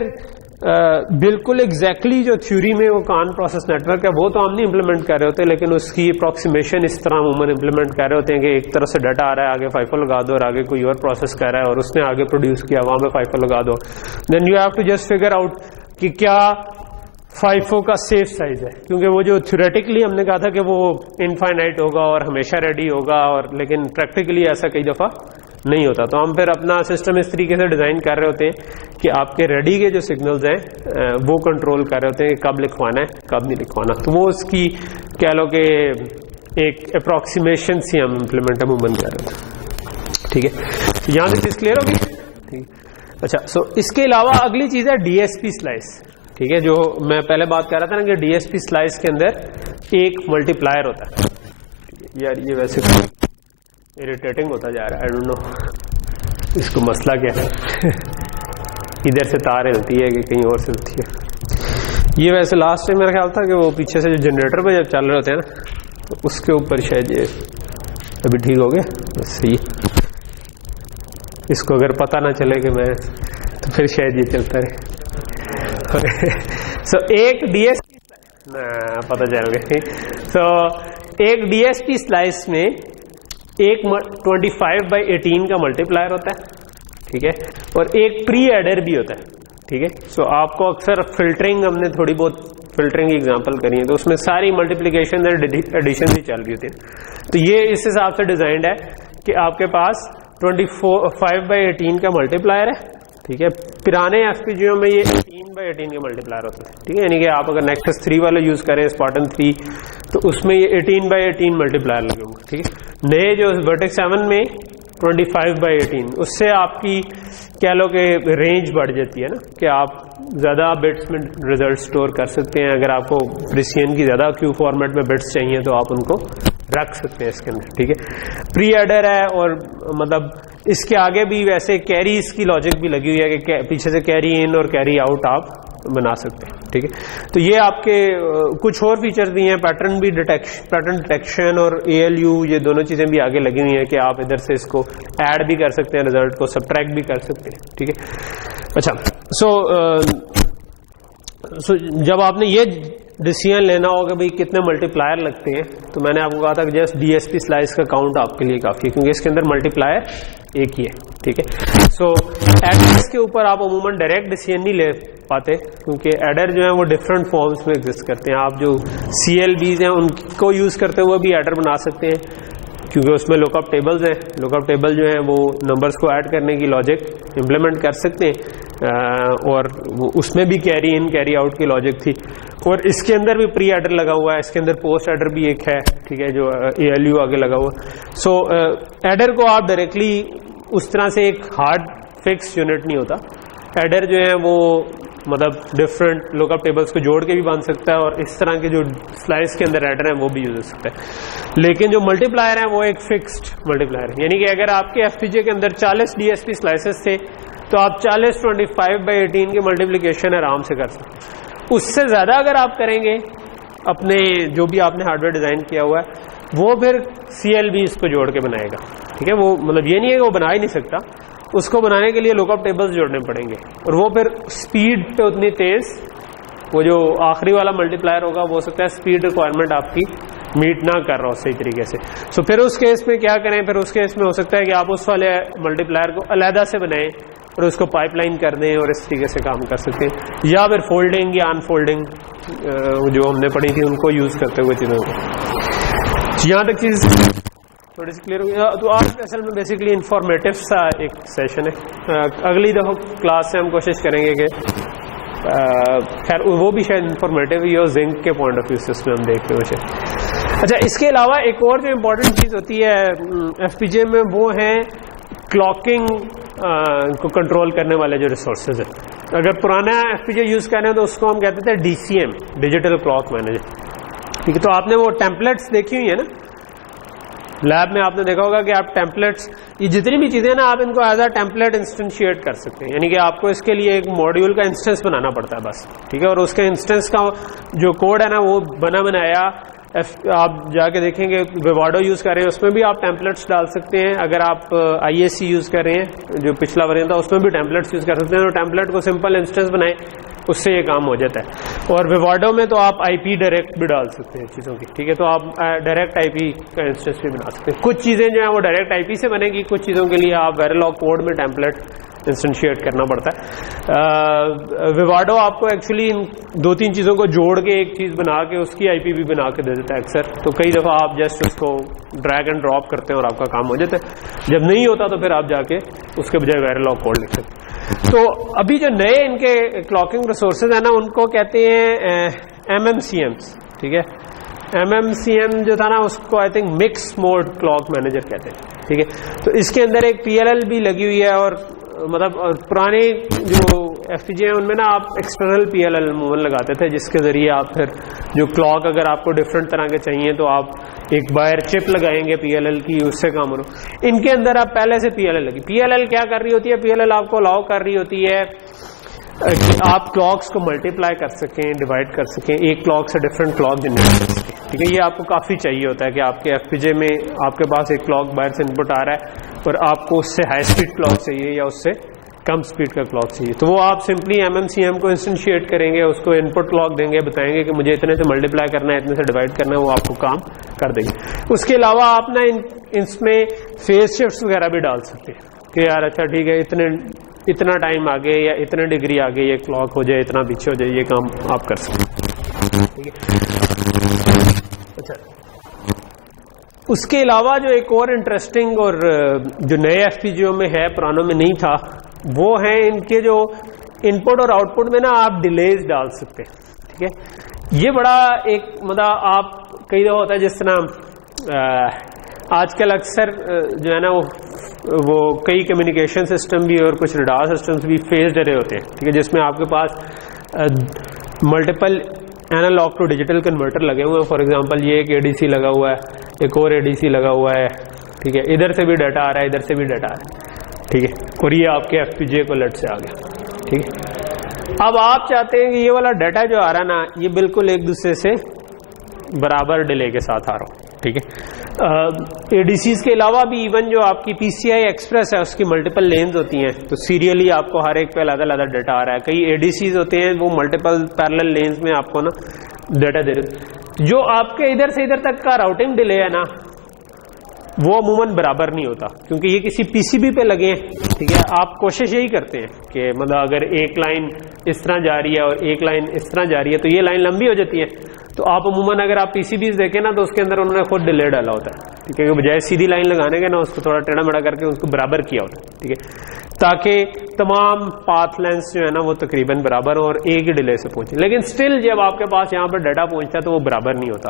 بالکل ایگزیکٹلی جو تھیوری میں وہ کان پروسیس نیٹ ورک ہے وہ تو ہم نہیں امپلیمنٹ کر رہے ہوتے, لیکن اس کی اپروکسیمیشن اس طرح عموماً امپلیمنٹ کر رہے ہوتے ہیں کہ ایک طرف سے ڈاٹا آ رہا ہے, آگے 5 لگا دو, اور آگے کوئی اور پروسیس کر رہا ہے اور اس نے آگے پروڈیوس کیا, وہاں پہ 5 لگا دو. Then you have to just figure out کہ کیا 5 کا سیف سائز ہے, کیونکہ وہ جو تھیوریٹکلی ہم نے کہا تھا کہ وہ انفائنائٹ ہوگا اور ہمیشہ ریڈی ہوگا, اور لیکن پریکٹیکلی ایسا کئی دفعہ نہیں ہوتا. تو ہم پھر اپنا سسٹم اس طریقے سے ڈیزائن کر رہے ہوتے ہیں کہ آپ کے ریڈی کے جو سگنلز ہیں وہ کنٹرول کر رہے ہوتے ہیں کہ کب لکھوانا ہے کب نہیں لکھوانا. تو وہ اس کی کہہ لو کہ ایک اپروکسیمیشن سی ہم امپلیمنٹ عموماً کر رہے ہیں. ٹھیک ہے, یہاں سے چیز کلیئر ہوگی. ٹھیک, اچھا. سو اس کے علاوہ اگلی چیز ہے ڈی ایس پی سلائس. ٹھیک ہے, جو میں پہلے بات کر رہا تھا نا کہ ڈی ایس پی سلائس کے اندر ایک ملٹی پلائر ہوتا ہے. یار یہ ویسے اریٹیٹنگ ہوتا جا رہا ہے, آئی ڈونٹ نو اس کو مسئلہ کیا ہے. ادھر سے تار ہلتی ہے کہ کہیں اور سے ہوتی ہے. یہ ویسے لاسٹ ٹائم میرا خیال تھا کہ وہ پیچھے سے جو جنریٹر پہ جب چل رہے ہوتے ہیں نا تو اس کے اوپر شاید یہ ابھی ٹھیک ہو گیا. بس صحیح, اس کو اگر پتہ نہ چلے کہ میں تو پھر شاید یہ چلتا رہے. سو ایک ڈی ایس پی پتہ چل گیا. سو ایک ڈی ایس پی سلائس میں ایک 25/18 کا ملٹی پلائر ہوتا ہے. ٹھیک ہے, اور ایک پری ایڈر بھی ہوتا ہے. ٹھیک ہے, سو آپ کو اکثر فلٹرنگ, ہم نے تھوڑی بہت فلٹرنگ کی ایگزامپل کری ہے, تو اس میں ساری ملٹیپلیکیشن اور ایڈیشن بھی چل رہی ہوتی ہے. تو یہ اس حساب سے ڈیزائنڈ ہے کہ آپ کے پاس 25/18 کا ملٹی پلائر ہے. ٹھیک ہے, پرانے ایف پی جیوں میں یہ 18/18 کے ملٹی پلائر ہوتے ہیں. ٹھیک ہے, یعنی کہ آپ اگر نیکسس 3 والا یوز کریں, اسپارٹن 3, تو اس میں یہ 18/18 ملٹی پلائر لگے ہوں گے. ٹھیک ہے, نئے جو ورٹیکس 7 میں 25/18, اس سے آپ کی کہہ لو کہ رینج بڑھ جاتی ہے نا, کہ آپ زیادہ بٹس میں ریزلٹ اسٹور کر سکتے ہیں. اگر آپ کو پریسین کی زیادہ کیو فارمیٹ میں بٹس چاہیے تو آپ ان کو رکھ سکتے ہیں اس کے اندر. ٹھیک ہے, پری ایڈر ہے, اور مطلب اس کے آگے بھی ویسے کیریز کی لاجک بھی لگی ہوئی ہے کہ پیچھے سے کیری ان اور کیری آؤٹ آپ بنا سکتے ہیں. ٹھیک ہے, تو یہ آپ کے کچھ اور فیچر بھی ہیں, پیٹرن ڈیٹیکشن اور ALU, یہ دونوں چیزیں بھی آگے لگی ہوئی ہیں کہ آپ ادھر سے اس کو ایڈ بھی کر سکتے ہیں, ریزلٹ کو سبٹریکٹ بھی کر سکتے ہیں. ٹھیک ہے, اچھا. سو جب آپ نے یہ ڈیسیژن لینا ہوگا بھائی کتنے ملٹی پلائر لگتے ہیں, تو میں نے آپ کو کہا تھا کہ just D S P slice کا کاؤنٹ آپ کے لیے کافی ہے, کیونکہ اس کے اندر ملٹی پلائر ایک ہی ہے. ٹھیک ہے, سو ایڈرس کے اوپر آپ عموماً ڈائریکٹ ڈیسیژن نہیں لے پاتے, کیونکہ ایڈر جو ہیں وہ ڈفرینٹ فارمس میں ایگزسٹ کرتے ہیں. آپ جو CLBs ہیں ان کو یوز کرتے ہوئے بھی ایڈر بنا سکتے ہیں, کیونکہ اس میں لوک اپ ٹیبلز ہیں. لوک اپ ٹیبل جو ہیں وہ نمبرز کو ایڈ کرنے کی لاجک امپلیمنٹ کر سکتے ہیں, اور اس میں بھی کیری ان کیری آؤٹ کی لاجک تھی. اور اس کے اندر بھی پری ایڈر لگا ہوا ہے, اس کے اندر پوسٹ ایڈر بھی ایک ہے. ٹھیک ہے, جو ALU آگے لگا ہوا. سو ایڈر کو آپ ڈائریکٹلی اس طرح سے ایک ہارڈ فکس یونٹ نہیں ہوتا. ایڈر جو ہے وہ مطلب ڈفرینٹ لوک اپ ٹیبلز کو جوڑ کے بھی بن سکتا ہے, اور اس طرح کے جو سلائس کے اندر ایڈر ہیں وہ بھی یوز ہو سکتا ہے. لیکن جو ملٹی پلائر ہیں وہ ایک فکسڈ ملٹی پلائر ہے, یعنی کہ اگر آپ کے FPGA کے اندر 40 DSP سلائسز تھے تو آپ 40 25/18 کی ملٹیپلیکیشن آرام سے کر سکتے ہیں. اس سے زیادہ اگر آپ کریں گے اپنے جو بھی آپ نے ہارڈ ویئر ڈیزائن کیا ہوا ہے وہ پھر CLB اس کو جوڑ کے بنائے گا. ٹھیک ہے, وہ مطلب یہ نہیں ہے کہ وہ بنا ہی نہیں سکتا, اس کو بنانے کے لیے لوک اپ ٹیبلز جوڑنے پڑیں گے, اور وہ پھر اسپیڈ پہ اتنی تیز, وہ جو آخری والا ملٹی پلائر ہوگا وہ ہو سکتا ہے اسپیڈ ریکوائرمنٹ آپ کی میٹ نہ کر رہا ہو صحیح طریقے سے. سو پھر اس کیس میں کیا کریں, پھر اس کیس میں ہو سکتا ہے کہ آپ اس والے ملٹی پلائر کو علیحدہ سے بنائیں اور اس کو پائپ لائن کر دیں اور اس طریقے سے کام کر سکتے ہیں, یا پھر فولڈنگ یا انفولڈنگ جو ہم نے پڑھی تھی ان کو یوز کرتے ہوئے چیزوں کو. یہاں تک چیز تھوڑی سی کلیئر ہو گئی. تو آج اصل میں بیسکلی انفارمیٹیو سا ایک سیشن ہے. اگلی دفعہ کلاس سے ہم کوشش کریں گے کہ خیر وہ بھی شاید انفارمیٹیو ہی اور زنک کے پوائنٹ آف ویو سے اس میں ہم دیکھتے ہوئے. اچھا, اس کے علاوہ ایک اور جو امپورٹنٹ چیز ہوتی ہے FPGA میں وہ ہے کلاکنگ کو کنٹرول کرنے والے جو ریسورسز ہیں. اگر پرانا FPGA یوز کریں ہیں تو اس کو ہم کہتے تھے DCM, ڈیجیٹل کلاک مینیجر. ٹھیک ہے, تو آپ نے وہ ٹیمپلیٹس دیکھی ہوئی ہیں نا, لیب میں آپ نے دیکھا ہوگا کہ آپ ٹیمپلیٹس، یہ جتنی بھی چیزیں نا آپ ان کو ایز اے ٹیمپلیٹ انسٹنشیٹ کر سکتے ہیں، یعنی کہ آپ کو اس کے لیے ایک ماڈیول کا انسٹنس بنانا پڑتا ہے بس، ٹھیک ہے، اور اس کے انسٹنس کا جو کوڈ ہے نا وہ بنایا آپ جا کے دیکھیں گے ویواڈو یوز کر رہے ہیں اس میں بھی آپ ٹیمپلیٹس ڈال سکتے ہیں، اگر آپ آئی ایس سی یوز کر رہے ہیں جو پچھلا ورژن تھا اس میں بھی ٹیمپلیٹس یوز کر سکتے ہیں، اور ٹیمپلیٹ کو سمپل انسٹنس بنائیں اس سے یہ کام ہو جاتا ہے. اور ویواڈو میں تو آپ آئی پی ڈائریکٹ بھی ڈال سکتے ہیں چیزوں کی، ٹھیک ہے، تو آپ ڈائریکٹ آئی پی کا انسٹنس بھی بنا سکتے ہیں. کچھ چیزیں جو ہیں وہ ڈائریکٹ آئی پی سے بنے گی، کچھ چیزوں کے لیے آپ ویریلاگ کوڈ میں ٹیمپلیٹ انسٹنشیٹ کرنا پڑتا ہے. ویواڈو آپ کو ایکچولی ان 2-3 چیزوں کو جوڑ کے ایک چیز بنا کے اس کی آئی پی بھی بنا کے دے دیتا ہے اکثر، تو کئی دفعہ آپ جسٹ اس کو ڈریگ اینڈ ڈراپ کرتے ہیں اور آپ کا کام ہو جاتا ہے. جب نہیں ہوتا تو پھر آپ جا کے اس کے بجائے ویریلاگ کوڈ لکھتے ہیں. تو ابھی جو نئے ان کے کلاکنگ ریسورسز ہیں نا ان کو کہتے ہیں ایم ایم سی ایمس، ٹھیک ہے. ایم ایم سی ایم جو تھا نا اس کو I think mix mode clock manager کہتے ہیں، ٹھیک ہے. تو اس کے اندر ایک پی ایل ایل بھی لگی ہوئی ہے، اور مطلب پرانے جو ایف پی جے ہیں ان میں نا آپ ایکسٹرنل پی ایل ایل عموماً لگاتے تھے، جس کے ذریعے آپ پھر جو کلاک اگر آپ کو ڈفرینٹ طرح کے چاہیے تو آپ ایک باہر چپ لگائیں گے پی ایل ایل کی، اس سے کام ہو. ان کے اندر آپ پہلے سے پی ایل ایل لگی. پی ایل ایل کیا کر رہی ہوتی ہے؟ پی ایل ایل آپ کو الاؤ کر رہی ہوتی ہے کہ آپ کلاکس کو ملٹیپلائی کر سکیں، ڈیوائڈ کر سکیں، ایک کلاک سے ڈفرینٹ کلاک جنریٹ کر سکیں، ٹھیک ہے. یہ آپ کو کافی چاہیے ہوتا ہے کہ آپ کے ایف پی جے میں آپ کے پاس ایک کلاک باہر سے انپٹ آ رہا ہے اور آپ کو اس سے ہائی اسپیڈ کلاک چاہیے یا اس سے کم اسپیڈ کا کلاک چاہیے، تو وہ آپ simply M M C M کو انسٹنشیٹ کریں گے، اس کو ان پٹ کلاک دیں گے، بتائیں گے کہ مجھے اتنے سے ملٹیپلائی کرنا ہے، اتنے سے ڈیوائڈ کرنا ہے، وہ آپ کو کام کر دیں گے. اس کے علاوہ آپ نا اس میں فیز شفٹس وغیرہ بھی ڈال سکتے ہیں کہ یار اچھا ٹھیک ہے اتنا ٹائم آگے یا اتنے ڈگری آگے یہ کلاک ہو جائے، اتنا پیچھے ہو جائے، یہ کام آپ کر سکتے ہیں، ٹھیک ہے. اچھا اس کے علاوہ جو ایک اور انٹرسٹنگ اور جو نئے ایف پی جیوں میں ہے پرانوں میں نہیں تھا، وہ ہیں ان کے جو ان پٹ اور آؤٹ پٹ میں نا آپ ڈیلیز ڈال سکتے ہیں، ٹھیک ہے. یہ بڑا ایک مطلب آپ کئی دفعہ ہوتا ہے جس طرح آج کل اکثر جو ہے نا وہ کئی کمیونیکیشن سسٹم بھی اور کچھ ریڈار سسٹمز بھی فیزڈ ارے ہوتے ہیں، ٹھیک ہے، جس میں آپ کے پاس multiple analog to digital converter لگے ہوئے ہیں. فار ایگزامپل یہ ایک اے ڈی سی لگا ہوا ہے، ایک اور اے ڈی سی لگا ہوا ہے، ٹھیک ہے، ادھر سے بھی ڈیٹا آ رہا ہے، ادھر سے بھی ڈیٹا آ رہا ہے، ٹھیک ہے، اور یہ آپ کے ایف پی جے کو لٹ سے آ گیا، ٹھیک ہے. اب آپ چاہتے ہیں کہ یہ والا ڈیٹا جو آ رہا ہے نا یہ بالکل ایک دوسرے سے برابر ڈیلے کے ساتھ آ رہا ہو، ٹھیک ہے. اے ڈی سیز کے علاوہ بھی ایون جو آپ کی پی سی آئی ایکسپریس ہے اس کی ملٹیپل لینز ہوتی ہیں، تو سیریلی آپ کو ہر ایک پہ علیحدہ علیحدہ ڈیٹا آ رہا ہے. کئی اے ڈی سیز ہوتے ہیں وہ ملٹیپل پیرلل لینز میں آپ کو نا ڈیٹا دے رہے. جو آپ کے ادھر سے ادھر تک کا راؤٹنگ ڈیلے ہے نا وہ عموماً برابر نہیں ہوتا، کیونکہ یہ کسی پی سی بی پہ لگے ہیں، ٹھیک ہے. آپ کوشش یہی کرتے ہیں کہ مطلب اگر ایک لائن اس طرح جا رہی ہے اور ایک لائن اس طرح جا رہی ہے تو یہ لائن لمبی ہو جاتی ہے، تو آپ عموماً اگر آپ پی سی بیز دیکھیں نا تو اس کے اندر انہوں نے خود ڈیلے ڈالا ہوتا ہے، ٹھیک ہے، کہ بجائے سیدھی لائن لگانے کے نا اس کو تھوڑا ٹیڑھا میڑھا کر کے اس کو برابر کیا ہوتا ہے، ٹھیک ہے، تاکہ تمام پاتھ لینس جو ہے نا وہ تقریباً برابر ہو اور ایک ہی ڈیلے سے پہنچے. لیکن سٹل جب آپ کے پاس یہاں پر ڈیٹا پہنچتا ہے تو وہ برابر نہیں ہوتا.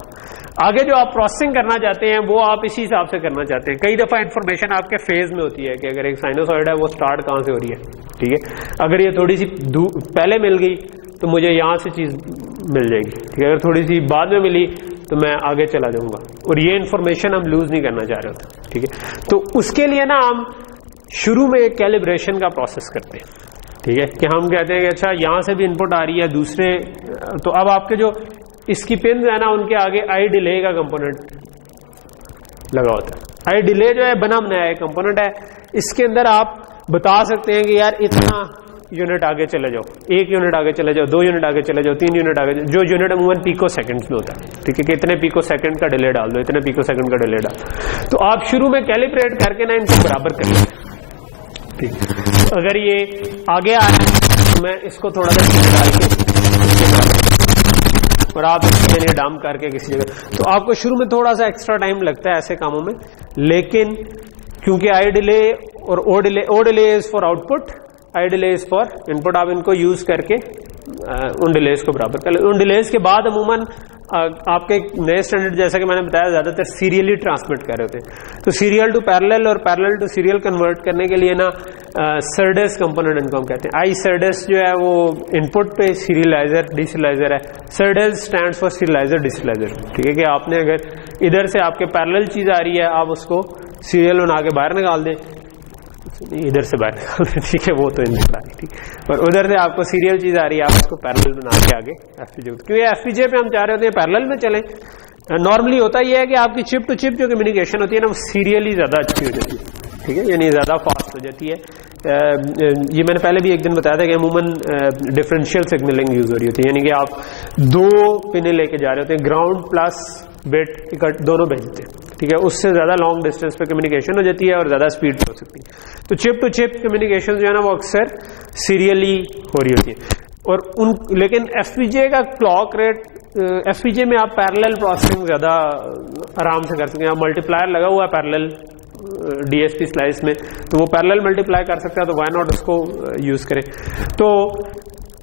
آگے جو آپ پروسیسنگ کرنا چاہتے ہیں وہ آپ اسی حساب سے کرنا چاہتے ہیں. کئی دفعہ انفارمیشن آپ کے فیز میں ہوتی ہے کہ اگر ایک سائنوسوئڈ ہے وہ سٹارٹ کہاں سے ہو رہی ہے، ٹھیک ہے، اگر یہ تھوڑی سی پہلے مل گئی تو مجھے یہاں سے چیز مل جائے گی، ٹھیک ہے، اگر تھوڑی سی بعد میں ملی تو میں آگے چلا جاؤں گا، اور یہ انفارمیشن ہم لوز نہیں کرنا چاہ رہے ہوتے، ٹھیک ہے. تو اس کے لیے نا ہم شروع میں ایک کیلیبریشن کا پروسیس کرتے ہیں، ٹھیک ہے، کہ ہم کہتے ہیں کہ اچھا یہاں سے بھی انپٹ آ رہی ہے دوسرے، تو اب آپ کے جو اس کی پنز ہے نا ان کے آگے آئی ڈیلے کا کمپوننٹ لگا ہوتا ہے. آئی ڈیلے جو ہے بنا بنایا ہے کمپوننٹ ہے، اس کے اندر آپ بتا سکتے ہیں کہ یار اتنا یونٹ آگے چلے جاؤ، 1 یونٹ آگے چلے جاؤ، 2 یونٹ آگے چلے جاؤ، 3 یونٹ آگے، جو یونٹ عموماً پیکو سیکنڈز میں ہوتا ہے، ٹھیک ہے، کہ اتنے پیکو سیکنڈ کا ڈیلے ڈال دو، اتنے پیکو سیکنڈ کا ڈیلے ڈال. تو آپ شروع میں کیلیبریٹ کر کے نا ان کو برابر کر لیں. اگر یہ آگے آ رہا ہے تو میں اس کو تھوڑا سا ڈال کے اور آپ اس کے لیے ڈم کر کے کسی جگہ، تو آپ کو شروع میں تھوڑا سا ایکسٹرا ٹائم لگتا ہے ایسے کاموں میں. لیکن کیونکہ آئی ڈیلے اور O delay is for output, I delay is for input, آپ ان کو یوز کر کے ان ڈیلیز کو برابر کر لیں. ان ڈیلیز کے بعد عموماً آپ کے نئے اسٹینڈرڈ جیسا کہ میں نے بتایا زیادہ تر سیریلی ٹرانسمٹ کر رہے ہوتے ہیں. تو سیریل ٹو پیرلل اور پیرلل ٹو سیریل کنورٹ کرنے کے لیے نا سرڈیس کمپوننٹ ان کو ہم کہتے ہیں. آئی سرڈیس جو ہے وہ ان پٹ پہ سیریلائزر ڈی سیریلائزر ہے. سرڈیس اسٹینڈ فار سیریلائزر ڈی سیریلائزر. ٹھیک ہے کہ آپ نے اگر ادھر سے آپ کے پیرلل چیز آ رہی ہے آپ اس کو سیریل بنا کے باہر نکال دیں, ادھر سے باہر نکال دیں, ٹھیک ہے, وہ تو انپٹ آ رہی, ٹھیک. اور ادھر سے آپ کو سیریل چیز آ رہی ہے آپ اس کو پیرلل بنا کے آگے ایف پی جے, کیونکہ ایف پی جے پہ ہم چاہ رہے ہوتے ہیں پیرلل میں چلیں. نارملی ہوتا یہ ہے کہ آپ کی چپ ٹو چپ جو کمیونیکیشن ہوتی ہے نا وہ سیریلی زیادہ اچھی ہو جاتی ہے, ٹھیک ہے, یعنی زیادہ فاسٹ ہو جاتی ہے. یہ میں نے پہلے بھی ایک دن بتایا تھا کہ عموماً ڈفرینشیل سگنلنگ یوز ہو رہی ہوتی ہے, یعنی کہ آپ دو پنیں لے کے جا رہے ہوتے ہیں, گراؤنڈ پلس بٹ دونوں بھیجتے ہیں, ٹھیک ہے. اس سے زیادہ لانگ ڈسٹینس پہ کمیونیکیشن ہو جاتی ہے اور زیادہ اسپیڈ پہ ہو سکتی ہے. تو چپ ٹو چپ کمیونیکیشن جو ہے نا وہ اکثر سیریلی ہو رہی ہوتی ہے. اور لیکن ایف پی جے کا کلاک ریٹ, ایف پی جے میں آپ پیرلل پروسیسنگ زیادہ آرام سے کر سکتے ہیں. آپ ملٹی پلائر لگا ہوا ہے parallel D S P slice میں, تو وہ پیرلل ملٹی پلائی کر سکتا ہے, تو وائی ناٹ اس کو یوز کریں. تو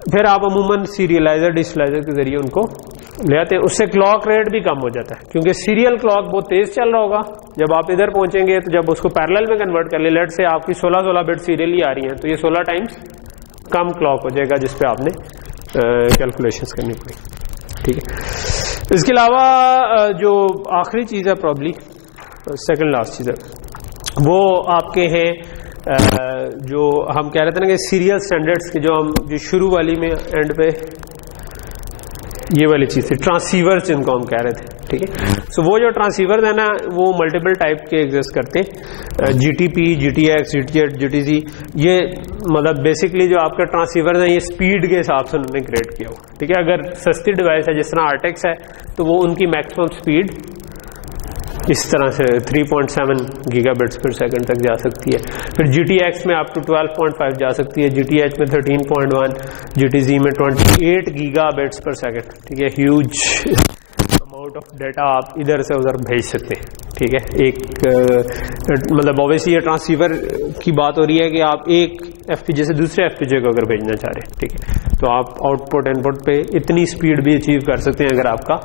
پھر آپ عموماً سیریلائزر ڈی سیریلائزر کے ذریعے ان کو لے آتے ہیں. اس سے کلاک ریٹ بھی کم ہو جاتا ہے, کیونکہ سیریل کلاک بہت تیز چل رہا ہوگا. جب آپ ادھر پہنچیں گے تو جب اس کو پیرلل میں کنورٹ کر لیں, لیٹ سے آپ کی 16 بٹ سیریلی آ رہی ہیں, تو یہ 16 ٹائمز کم کلاک ہو جائے گا جس پہ آپ نے کیلکولیشنس کرنی پڑی, ٹھیک ہے. اس کے علاوہ جو آخری چیز ہے, پرابلی سیکنڈ لاسٹ چیز ہے, وہ آپ کے ہیں جو ہم کہہ رہے تھے نا کہ سیریل اسٹینڈرڈس کے جو شروع والی میں اینڈ پہ یہ والی چیز تھی, ٹرانسیور جن کو ہم کہہ رہے تھے, ٹھیک ہے. سو وہ جو ٹرانسیور ہے نا وہ ملٹیپل ٹائپ کے ایگزسٹ کرتے ہیں, G T P, G T X, G T H, G T C. یہ مطلب بیسکلی جو آپ کے ٹرانسیور ہیں یہ اسپیڈ کے حساب سے انہوں نے کریٹ کیا ہوا, ٹھیک ہے. اگر سستی ڈیوائس ہے جس طرح آرٹیکس ہے تو وہ ان کی میکسیمم اسپیڈ اس طرح سے 3.7 گیگا بٹس پر سیکنڈ تک جا سکتی ہے. پھر جی ٹی ایکس میں آپ ٹو 12.5 جا سکتی ہے, جی ٹی ایچ میں 13.1, جی ٹی زی میں 28 گیگا بٹس پر سیکنڈ, ٹھیک ہے. ہیوج اماؤنٹ آف ڈیٹا آپ ادھر سے ادھر بھیج سکتے ہیں, ٹھیک ہے. ایک مطلب اوبیسلی یہ ٹرانسیور کی بات ہو رہی ہے کہ آپ ایک ایف پی جے سے دوسرے ایف پی جے کو اگر بھیجنا چاہ رہے ہیں, ٹھیک ہے, تو آپ آؤٹ پٹ ان پٹ پہ اتنی اسپیڈ بھی اچیو کر سکتے ہیں اگر آپ کا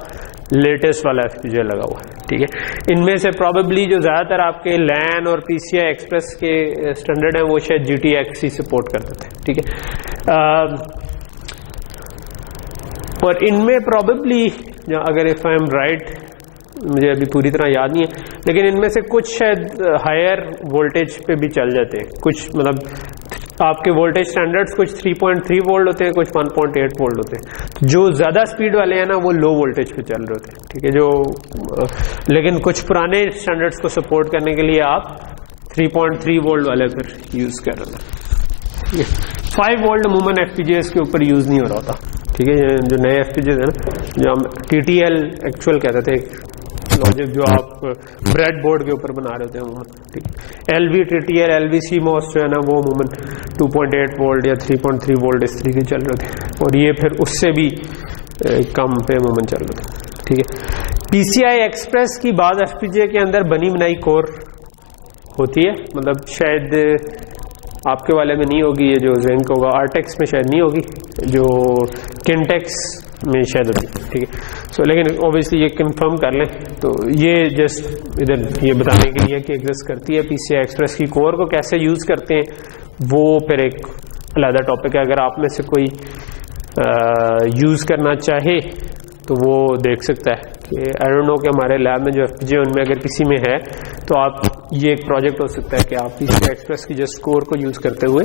لیٹسٹ والا ایف پی جے لگا ہوا ہے, ٹھیک ہے. ان میں سے پرابیبلی جو زیادہ تر آپ کے لین اور پی سی آئی ایکسپریس کے اسٹینڈرڈ ہیں وہ شاید جی ٹی ایکس ہی سپورٹ کرتے تھے, ٹھیک ہے. اور ان میں پرابیبلی اگر اف آئی ایم رائٹ, مجھے ابھی پوری طرح یاد نہیں ہے, لیکن ان میں سے کچھ شاید ہائر وولٹیج پہ بھی چل جاتے ہیں. کچھ مطلب آپ کے وولٹیج اسٹینڈرڈس کچھ 3.3 وولٹ ہوتے ہیں, کچھ 1.8 وولٹ ہوتے ہیں. جو زیادہ اسپیڈ والے ہیں نا وہ لو وولٹیج پہ چل رہے ہوتے ہیں, ٹھیک ہے. جو لیکن کچھ پرانے اسٹینڈرڈس کو سپورٹ کرنے کے لیے آپ 3.3 وولٹ والے پھر یوز کر رہے ہیں. 5 وولٹ عموماً ایف پی جے کے اوپر یوز نہیں ہو رہا ہوتا, ٹھیک ہے. جو نئے ایف پی جے ہیں نا, جو ہم ٹی ٹی ایل ایکچوئل کہتے تھے, لاجک جو آپ بریڈ بورڈ کے اوپر بنا رہے ہوتے ہیں عموماً, ٹھیک. L V T T L, L V CMOS جو ہے نا وہ عموماً 2.8 وولٹ یا 3.3 وولٹ اس طریقے چل رہے ہوتے ہیں, اور یہ پھر اس سے بھی کم پہ عموماً چل رہے تھے, ٹھیک ہے. پی سی آئی ایکسپریس کی بعض ایف پی جے کے اندر بنی بنائی کور ہوتی ہے, مطلب شاید آپ کے والے میں نہیں ہوگی, یہ جو زنک ہوگا آرٹیکس میں شاید نہیں ہوگی, جو کنٹیکس میں شاید ہوگی, ٹھیک ہے. سو لیکن اوبیسلی یہ کنفرم کر لیں. تو یہ جسٹ ادھر یہ بتانے کے لیے کہ ایگزسٹ کرتی ہے. پی سی آئی ایکسپریس کی کور کو کیسے یوز کرتے ہیں وہ پھر ایک علیحدہ ٹاپک ہے. اگر آپ میں سے کوئی یوز کرنا چاہے تو وہ دیکھ سکتا ہے کہ آئی ڈونٹ نو کہ ہمارے لیب میں جو ایف پی جے ان میں اگر کسی میں ہے تو آپ یہ ایک پروجیکٹ ہو سکتا ہے کہ آپ پی سی آئی ایکسپریس کی جسٹ کور کو یوز کرتے ہوئے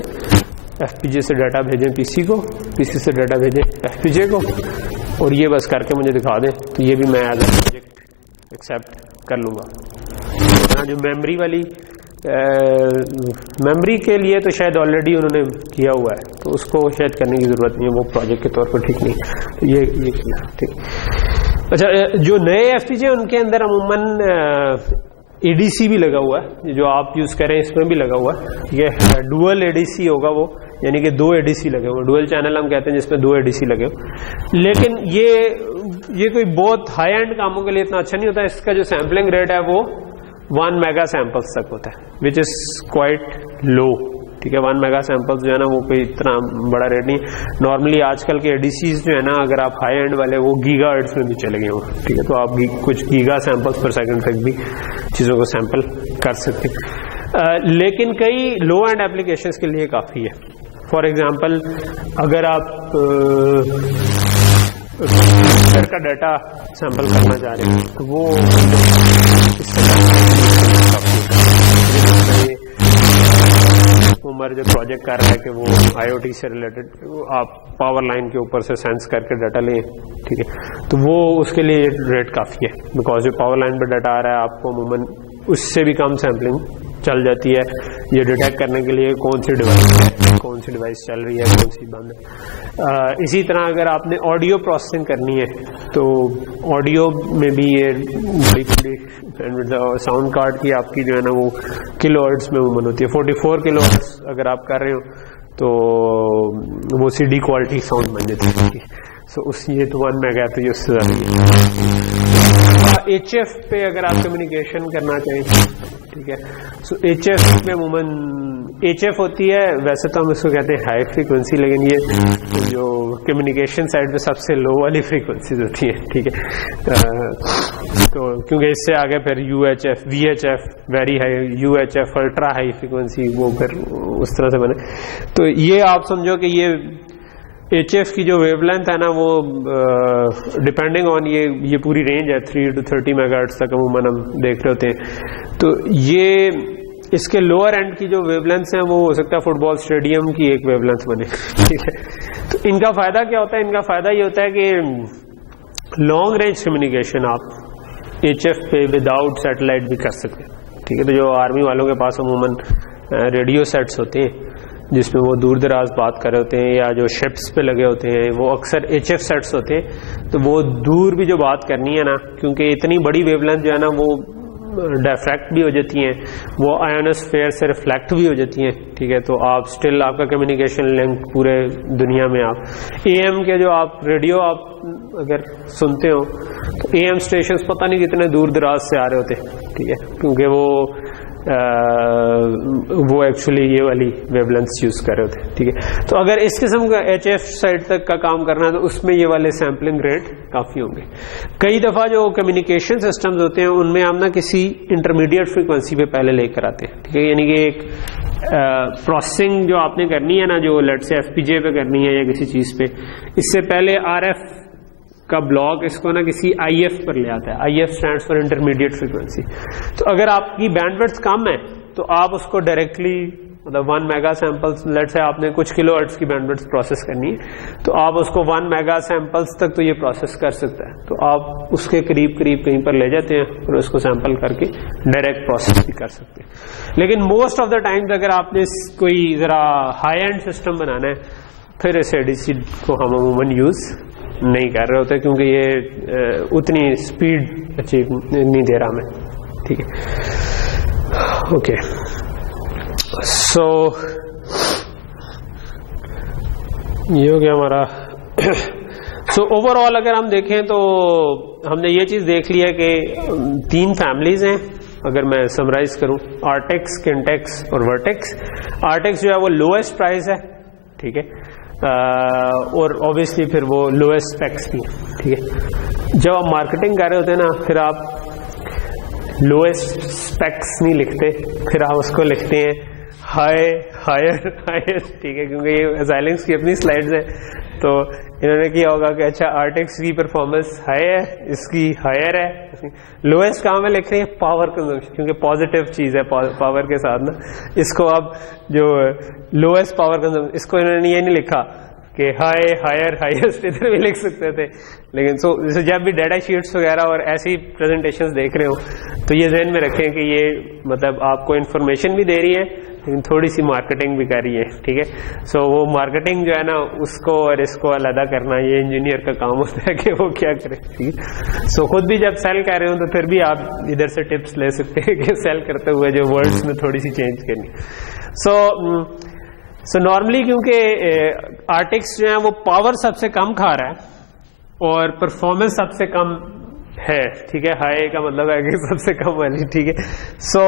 ایف پی جے سے ڈیٹا بھیجیں پی سی کو, پی سی سے ڈیٹا بھیجیں ایف پی جے کو, اور یہ بس کر کے مجھے دکھا دیں, تو یہ بھی میں ایز اے پروجیکٹ ایکسیپٹ کر لوں گا. جو میموری والی میموری کے لیے تو شاید آلریڈی انہوں نے کیا ہوا ہے, تو اس کو شاید کرنے کی ضرورت نہیں ہے, وہ پروجیکٹ کے طور پر ٹھیک نہیں. تو یہ کیا ٹھیک. اچھا, جو نئے ایف پی جے ان کے اندر عموماً اے ڈی سی بھی لگا ہوا ہے, جو آپ یوز کریں اس میں بھی لگا ہوا ہے. یہ ڈوئل اے ڈی سی ہوگا وہ, یعنی کہ 2 اے ڈی سی لگے ہوئے, ڈوئل چینل ہم کہتے ہیں جس میں 2 اے ڈی سی لگے ہوئے. لیکن یہ کوئی بہت ہائی اینڈ کاموں کے لیے اتنا اچھا نہیں ہوتا. اس کا جو سیمپلنگ ریٹ ہے وہ 1 میگا سیمپلس تک ہوتا ہے, وچ از کوائٹ لو, ٹھیک ہے. 1 میگا سیمپل جو ہے نا وہ کوئی اتنا بڑا ریٹ نہیں. نارملی آج کل کے ADCs جو ہے نا اگر آپ ہائی اینڈ والے وہ گیگا ہرٹز میں بھی چلے گئے ہوں, ٹھیک ہے, تو آپ کچھ گیگا سیمپلس پر سیکنڈ تک بھی چیزوں کو سیمپل کر سکتے ہیں. لیکن کئی لو اینڈ اپلیکیشنس کے لیے کافی ہے. فار ایگزامپل اگر آپ کا ڈیٹا سیمپل کرنا چاہ رہے ہیں تو وہ عمر جو پروجیکٹ کر رہا ہے کہ وہ IoT سے ریلیٹڈ آپ پاور لائن کے اوپر سے سینس کر کے ڈیٹا لیں, ٹھیک ہے, تو وہ اس کے لیے ریٹ کافی ہے, بیکاز جو پاور لائن پہ ڈیٹا آ رہا ہے آپ کو عموماً اس سے بھی کم سیمپلنگ چل جاتی ہے یہ ڈیٹیکٹ کرنے کے لیے کون سی ڈیوائس چل رہی ہے, کون سی بند ہے. اسی طرح اگر آپ نے آڈیو پروسیسنگ کرنی ہے تو آڈیو میں بھی یہ ساؤنڈ کارڈ کی آپ کی جو ہے نا وہ کلو ہرٹز میں عموماً ہوتی ہے. 44 کلو ہرٹز اگر آپ کر رہے ہو تو وہ CD کوالٹی ساؤنڈ بن جاتی ہے. سو اس یہ تو 1 میگا تو یہ اس سے زیادہ HF پہ اگر آپ کمیونیکیشن کرنا چاہیں, ٹھیک ہے, سو HF میں عموماً HF ہوتی ہے, ویسے تو ہم اس کو کہتے ہیں ہائی فریکوینسی, لیکن یہ جو کمیونیکیشن سائڈ پہ سب سے لو والی فریکوینسیز ہوتی ہیں, ٹھیک ہے, تو کیونکہ اس سے آگے پھر UHF, VHF very high, UHF ultra high frequency, وہ پھر اس طرح سے بنے. تو یہ آپ سمجھو کہ یہ HF کی جو ویو لینتھ ہے نا وہ ڈپینڈنگ آن یہ پوری رینج ہے 3 to 30 میگا ہرٹز تک عموماً ہم دیکھ رہے ہوتے ہیں. تو یہ اس کے لوور اینڈ کی جو ویو لینتھس ہیں وہ ہو سکتا ہے فٹ بال اسٹیڈیم کی ایک ویو لینتھ بنے, ٹھیک ہے. تو ان کا فائدہ کیا ہوتا ہے؟ ان کا فائدہ یہ ہوتا ہے کہ لانگ رینج کمیونیکیشن آپ HF پہ وداؤٹ سیٹلائٹ بھی کر سکتے ہیں, ٹھیک ہے. تو جو آرمی والوں کے پاس عموماً ریڈیو سیٹس ہوتے ہیں جس میں وہ دور دراز بات کر رہے ہوتے ہیں, یا جو شپس پہ لگے ہوتے ہیں وہ اکثر HF سیٹس ہوتے ہیں, تو وہ دور بھی جو بات کرنی ہے نا, کیونکہ اتنی بڑی ویو لینتھ جو ہے نا وہ ڈیفریکٹ بھی ہو جاتی ہیں, وہ آئونوسفیئر سے ریفلیکٹ بھی ہو جاتی ہیں, ٹھیک ہے. تو آپ اسٹل آپ کا کمیونیکیشن لنک پورے دنیا میں آپ AM کے جو آپ ریڈیو آپ اگر سنتے ہو تو AM اسٹیشنز پتہ نہیں کتنے دور دراز سے آ رہے ہوتے ہیں, ٹھیک ہے, کیونکہ وہ ایکچولی یہ والی ویو لینتھس یوز کر رہے ہوتے ہیں, ٹھیک ہے. تو اگر اس قسم کا HF سائٹ تک کا کام کرنا ہے تو اس میں یہ والے سیمپلنگ ریٹ کافی ہوں گے. کئی دفعہ جو کمیونیکیشن سسٹمز ہوتے ہیں ان میں ہم نا کسی انٹرمیڈیٹ فریکوینسی پہ پہلے لے کر آتے ہیں, ٹھیک ہے, یعنی کہ ایک پروسیسنگ جو آپ نے کرنی ہے نا, جو لیٹ سے FPGA پہ کرنی ہے یا کسی چیز پہ, اس سے پہلے RF کا بلاک اس کو نا کسی IF پر لے آتا ہے. IF stands for intermediate frequency. تو اگر آپ کی بینڈ وڈتھ کم ہے تو آپ اس کو ڈائریکٹلی مطلب 1 میگا سیمپلس لیٹ سے آپ نے کچھ کلو ہرٹز کی بینڈ وڈتھ پروسیس کرنی ہے تو آپ اس کو 1 میگا سیمپلس تک تو یہ پروسیس کر سکتا ہے. تو آپ اس کے قریب کہیں پر لے جاتے ہیں اور اس کو سیمپل کر کے ڈائریکٹ پروسیس بھی کر سکتے ہیں. لیکن موسٹ آف دا ٹائمز اگر آپ نے کوئی ذرا ہائی اینڈ سسٹم بنانا ہے پھر اس ADC کو ہم عموماً یوز نہیں کر رہے ہوتے, کیونکہ یہ اتنی اسپیڈ اچیو نہیں دے رہا ہمیں, ٹھیک ہے. اوکے, سو یہ ہو گیا ہمارا. سو اوور آل اگر ہم دیکھیں تو ہم نے یہ چیز دیکھ لی ہے کہ 3 فیملیز ہیں. اگر میں سمرائز کروں, آرٹیکس, کنٹیکس اور ورٹیکس. آرٹیکس جو ہے وہ لویسٹ پرائز ہے, ٹھیک ہے, اور اوبیسلی پھر وہ لویسٹ اسپیکس بھی, ٹھیک ہے. جب آپ مارکیٹنگ کر رہے ہوتے ہیں نا پھر آپ لویسٹ اسپیکس نہیں لکھتے, پھر آپ اس کو لکھتے ہیں ہائر, ٹھیک ہے, کیونکہ یہ زائلنکس کی اپنی سلائڈز ہیں تو انہوں نے کیا ہوگا کہ اچھا آرٹیکس کی پرفارمنس ہائی ہے, اس کی ہائر ہے. لویسٹ کہاں میں لکھ رہے ہیں؟ پاور کنزمپشن, کیونکہ پازیٹیو چیز ہے پاور کے ساتھ نا. اس کو اب جو لویسٹ پاور کنزمپشن, اس کو انہوں نے یہ نہیں لکھا کہ ہائر, ہائیسٹ, ادھر بھی لکھ سکتے تھے. لیکن جب بھی ڈیٹا شیٹس وغیرہ اور ایسی پریزنٹیشنز دیکھ رہے ہو تو یہ ذہن میں رکھیں کہ یہ مطلب آپ کو انفارمیشن بھی دے رہی ہے لیکن تھوڑی سی مارکیٹنگ بھی کر رہی ہے, ٹھیک ہے. سو وہ مارکیٹنگ جو ہے نا اس کو اور اس کو علیحدہ کرنا یہ انجینئر کا کام ہوتا ہے کہ وہ کیا کرے, ٹھیک ہے. سو خود بھی جب سیل کر رہے ہوں تو پھر بھی آپ ادھر سے ٹپس لے سکتے ہیں کہ سیل کرتے ہوئے جو ورڈز میں تھوڑی سی چینج کرنی. سو نارملی کیونکہ آرٹکس جو ہے وہ پاور سب سے کم کھا رہا ہے اور پرفارمنس سب سے کم ہے, ٹھیک ہے. ہائی کا مطلب ہے کہ سب سے کم والی, ٹھیک ہے. سو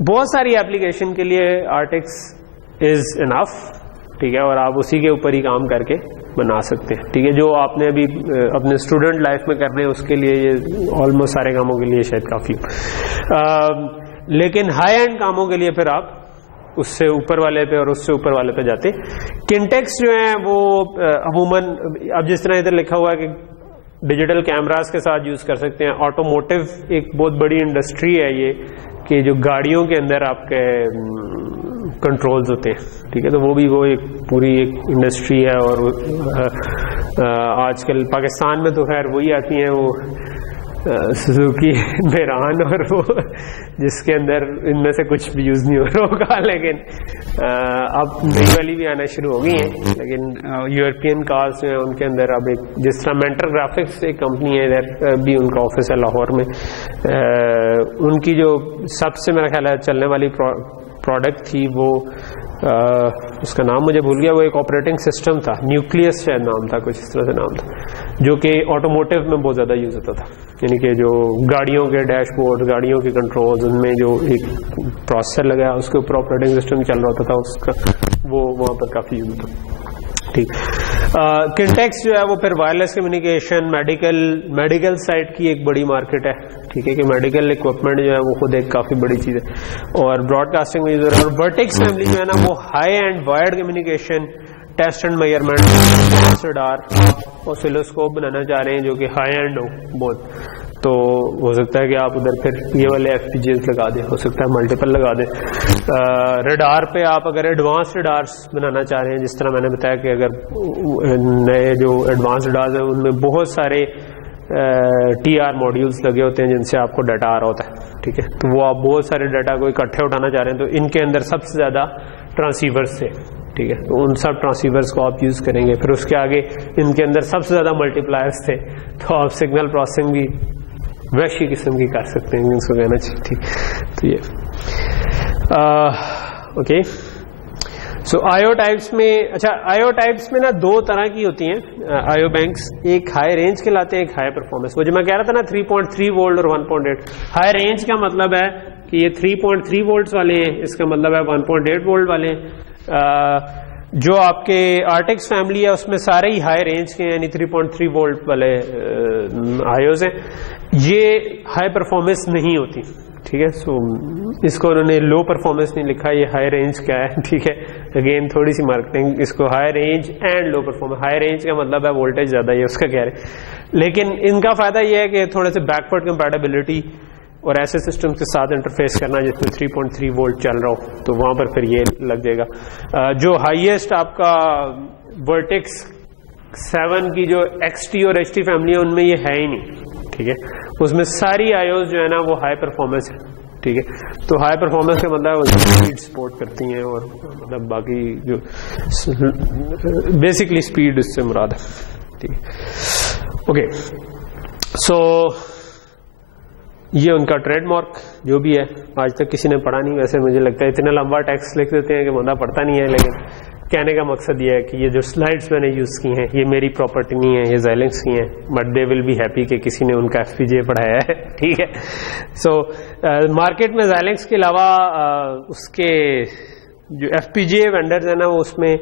بہت ساری ایپلیکیشن کے لیے آرٹکس از انف, ٹھیک ہے, اور آپ اسی کے اوپر ہی کام کر کے بنا سکتے ہیں, ٹھیک ہے. جو آپ نے ابھی اپنے اسٹوڈنٹ لائف میں کرنے ہیں اس کے لیے یہ آلموسٹ سارے کاموں کے لیے شاید کافی, لیکن ہائی اینڈ کاموں کے لیے پھر آپ اس سے اوپر والے پہ اور اس سے اوپر والے پہ جاتے. کنٹیکس جو ہیں وہ عموماً اب جس طرح ادھر لکھا ہوا ہے کہ ڈیجیٹل کیمراز کے ساتھ یوز کر سکتے ہیں. آٹوموٹیو ایک بہت بڑی انڈسٹری ہے یہ, کہ جو گاڑیوں کے اندر آپ کے کنٹرولز ہوتے ہیں, ٹھیک ہے, تو وہ بھی وہ ایک پوری ایک انڈسٹری ہے. اور آج کل پاکستان میں تو خیر وہی آتی ہیں وہ سوزوکی میران, اور وہ جس کے اندر ان میں سے کچھ بھی یوز نہیں ہو رہا ہوگا, لیکن اب نئی والی بھی آنا شروع ہو گئی ہیں. لیکن یورپین کارز جو ہیں ان کے اندر اب ایک جس طرح مینٹر گرافکس ایک کمپنی ہے, ادھر بھی ان کا آفس ہے لاہور میں, ان کی جو سب سے میرا خیال ہے چلنے والی پروڈکٹ تھی وہ اس کا نام مجھے بھول گیا, وہ ایک آپریٹنگ سسٹم تھا, نیوکلیس شاید نام تھا, کچھ اس طرح سے نام تھا, جو کہ آٹوموٹیو میں بہت زیادہ یوز ہوتا تھا. یعنی کہ جو گاڑیوں کے ڈیش بورڈ, گاڑیوں کے کنٹرولز, ان میں جو ایک پروسیسر لگا اس کے اوپر آپریٹنگ سسٹم چل رہا ہوتا تھا, اس کا وہ وہاں پر کافی یوز ہوتا. ٹھیک. کنٹیکس جو ہے وہ پھر وائرلیس کمیونیکیشن, میڈیکل سائٹ کی ایک بڑی مارکیٹ ہے, ٹھیک ہے, کہ میڈیکل اکوپمنٹ جو ہے وہ خود ایک کافی بڑی چیز ہے, اور براڈ کاسٹنگ میں یوز ہو رہا ہے. اور ورٹیکس فیملی جو ہے نا وہ high end wired communication, test and measurement, radar, oscilloscope بنانا چاہ رہے ہیں جو کہ ہائی اینڈ ہو بہت, تو ہو سکتا ہے کہ آپ ادھر پھر یہ والے ایف پی جیز لگا دیں, ہو سکتا ہے ملٹیپل لگا دیں. ریڈار پہ آپ اگر ایڈوانس ریڈارس بنانا چاہ رہے ہیں, جس طرح میں نے بتایا کہ اگر نئے جو ایڈوانس ریڈارز ہیں ان میں بہت سارے ٹی آر ماڈیولس لگے ہوتے ہیں جن سے آپ کو ڈیٹا آ رہا ہوتا ہے, ٹھیک ہے, تو وہ آپ بہت سارے ڈیٹا کو اکٹھے اٹھانا چاہ رہے ہیں, تو ان کے اندر سب سے زیادہ ٹرانسیورس تھے, ٹھیک ہے, تو ان سب ٹرانسیورس کو آپ یوز کریں گے. پھر اس کے آگے ان کے اندر سب سے زیادہ ملٹی پلائرس تھے, تو آپ سگنل پروسیسنگ بھی ویشی قسم کی کر سکتے ہیں, اس کو کہنا چاہیے. ٹھیک, تو یہ اوکے. سو آئیو ٹائپس میں, اچھا آئیو ٹائپس میں نا دو طرح کی ہوتی ہیں آئیو بینکس, ایک ہائی رینج کے لاتے ہیں, ایک ہائی پرفارمنس. وہ جو میں کہہ رہا تھا نا 3.3 وولٹ اور 1.8, ہائی رینج کا مطلب ہے کہ یہ 3.3 وولٹس والے ہیں, اس کا مطلب ہے 1.8 وولٹ والے ہیں. جو آپ کے آرٹیکس فیملی ہے اس میں سارے ہی ہائی رینج کے ہیں, یعنی 3.3 وولٹ والے آئیوز ہیں. یہ ہائی پرفارمنس نہیں ہوتی, ٹھیک ہے. سو اس کو انہوں نے لو پرفارمنس نہیں لکھا, یہ ہائی رینج کیا ہے, ٹھیک ہے. اگین تھوڑی سی مارکیٹنگ, اس کو high range and low performance, high range کا مطلب ہے وولٹیج زیادہ ہے اس کا کہہ رہے ہیں, لیکن ان کا فائدہ یہ ہے کہ تھوڑے سے بیکورڈ کمپیٹیبلٹی اور ایسے سسٹم کے ساتھ انٹرفیس کرنا جس میں 3.3 وولٹ چل رہا ہو, تو وہاں پر پھر یہ لگ جائے گا. جو ہائیسٹ آپ کا ورٹیکس 7 کی جو ایکس ٹی اور ایچ ٹی فیملی ہے ان میں یہ ہے ہی نہیں, ٹھیک ہے. اس میں ساری آئیوز جو ہے نا وہ ہائی پرفارمنس ہے, ٹھیک ہے. تو ہائی پرفارمنس کا مطلب وہ اسپیڈ سپورٹ کرتی ہیں, اور مطلب باقی جو بیسکلی اسپیڈ اس سے مراد ہے, ٹھیک ہے. اوکے, سو یہ ان کا ٹریڈ مارک جو بھی ہے آج تک کسی نے پڑھا نہیں. ویسے مجھے لگتا ہے اتنا لمبا ٹیکسٹ لکھ دیتے ہیں کہ بندہ پڑھتا نہیں ہے, لیکن کہنے کا مقصد یہ ہے کہ یہ جو سلائڈس میں نے یوز کی ہیں یہ میری پراپرٹی نہیں ہے, یہ زائلنکس کی ہیں, but they will be happy کہ کسی نے ان کا ایف پی جے پڑھایا ہے, ٹھیک ہے. سو مارکیٹ میں زائلنکس کے علاوہ اس کے جو ایف پی جے وینڈرز ہیں نا, وہ اس میں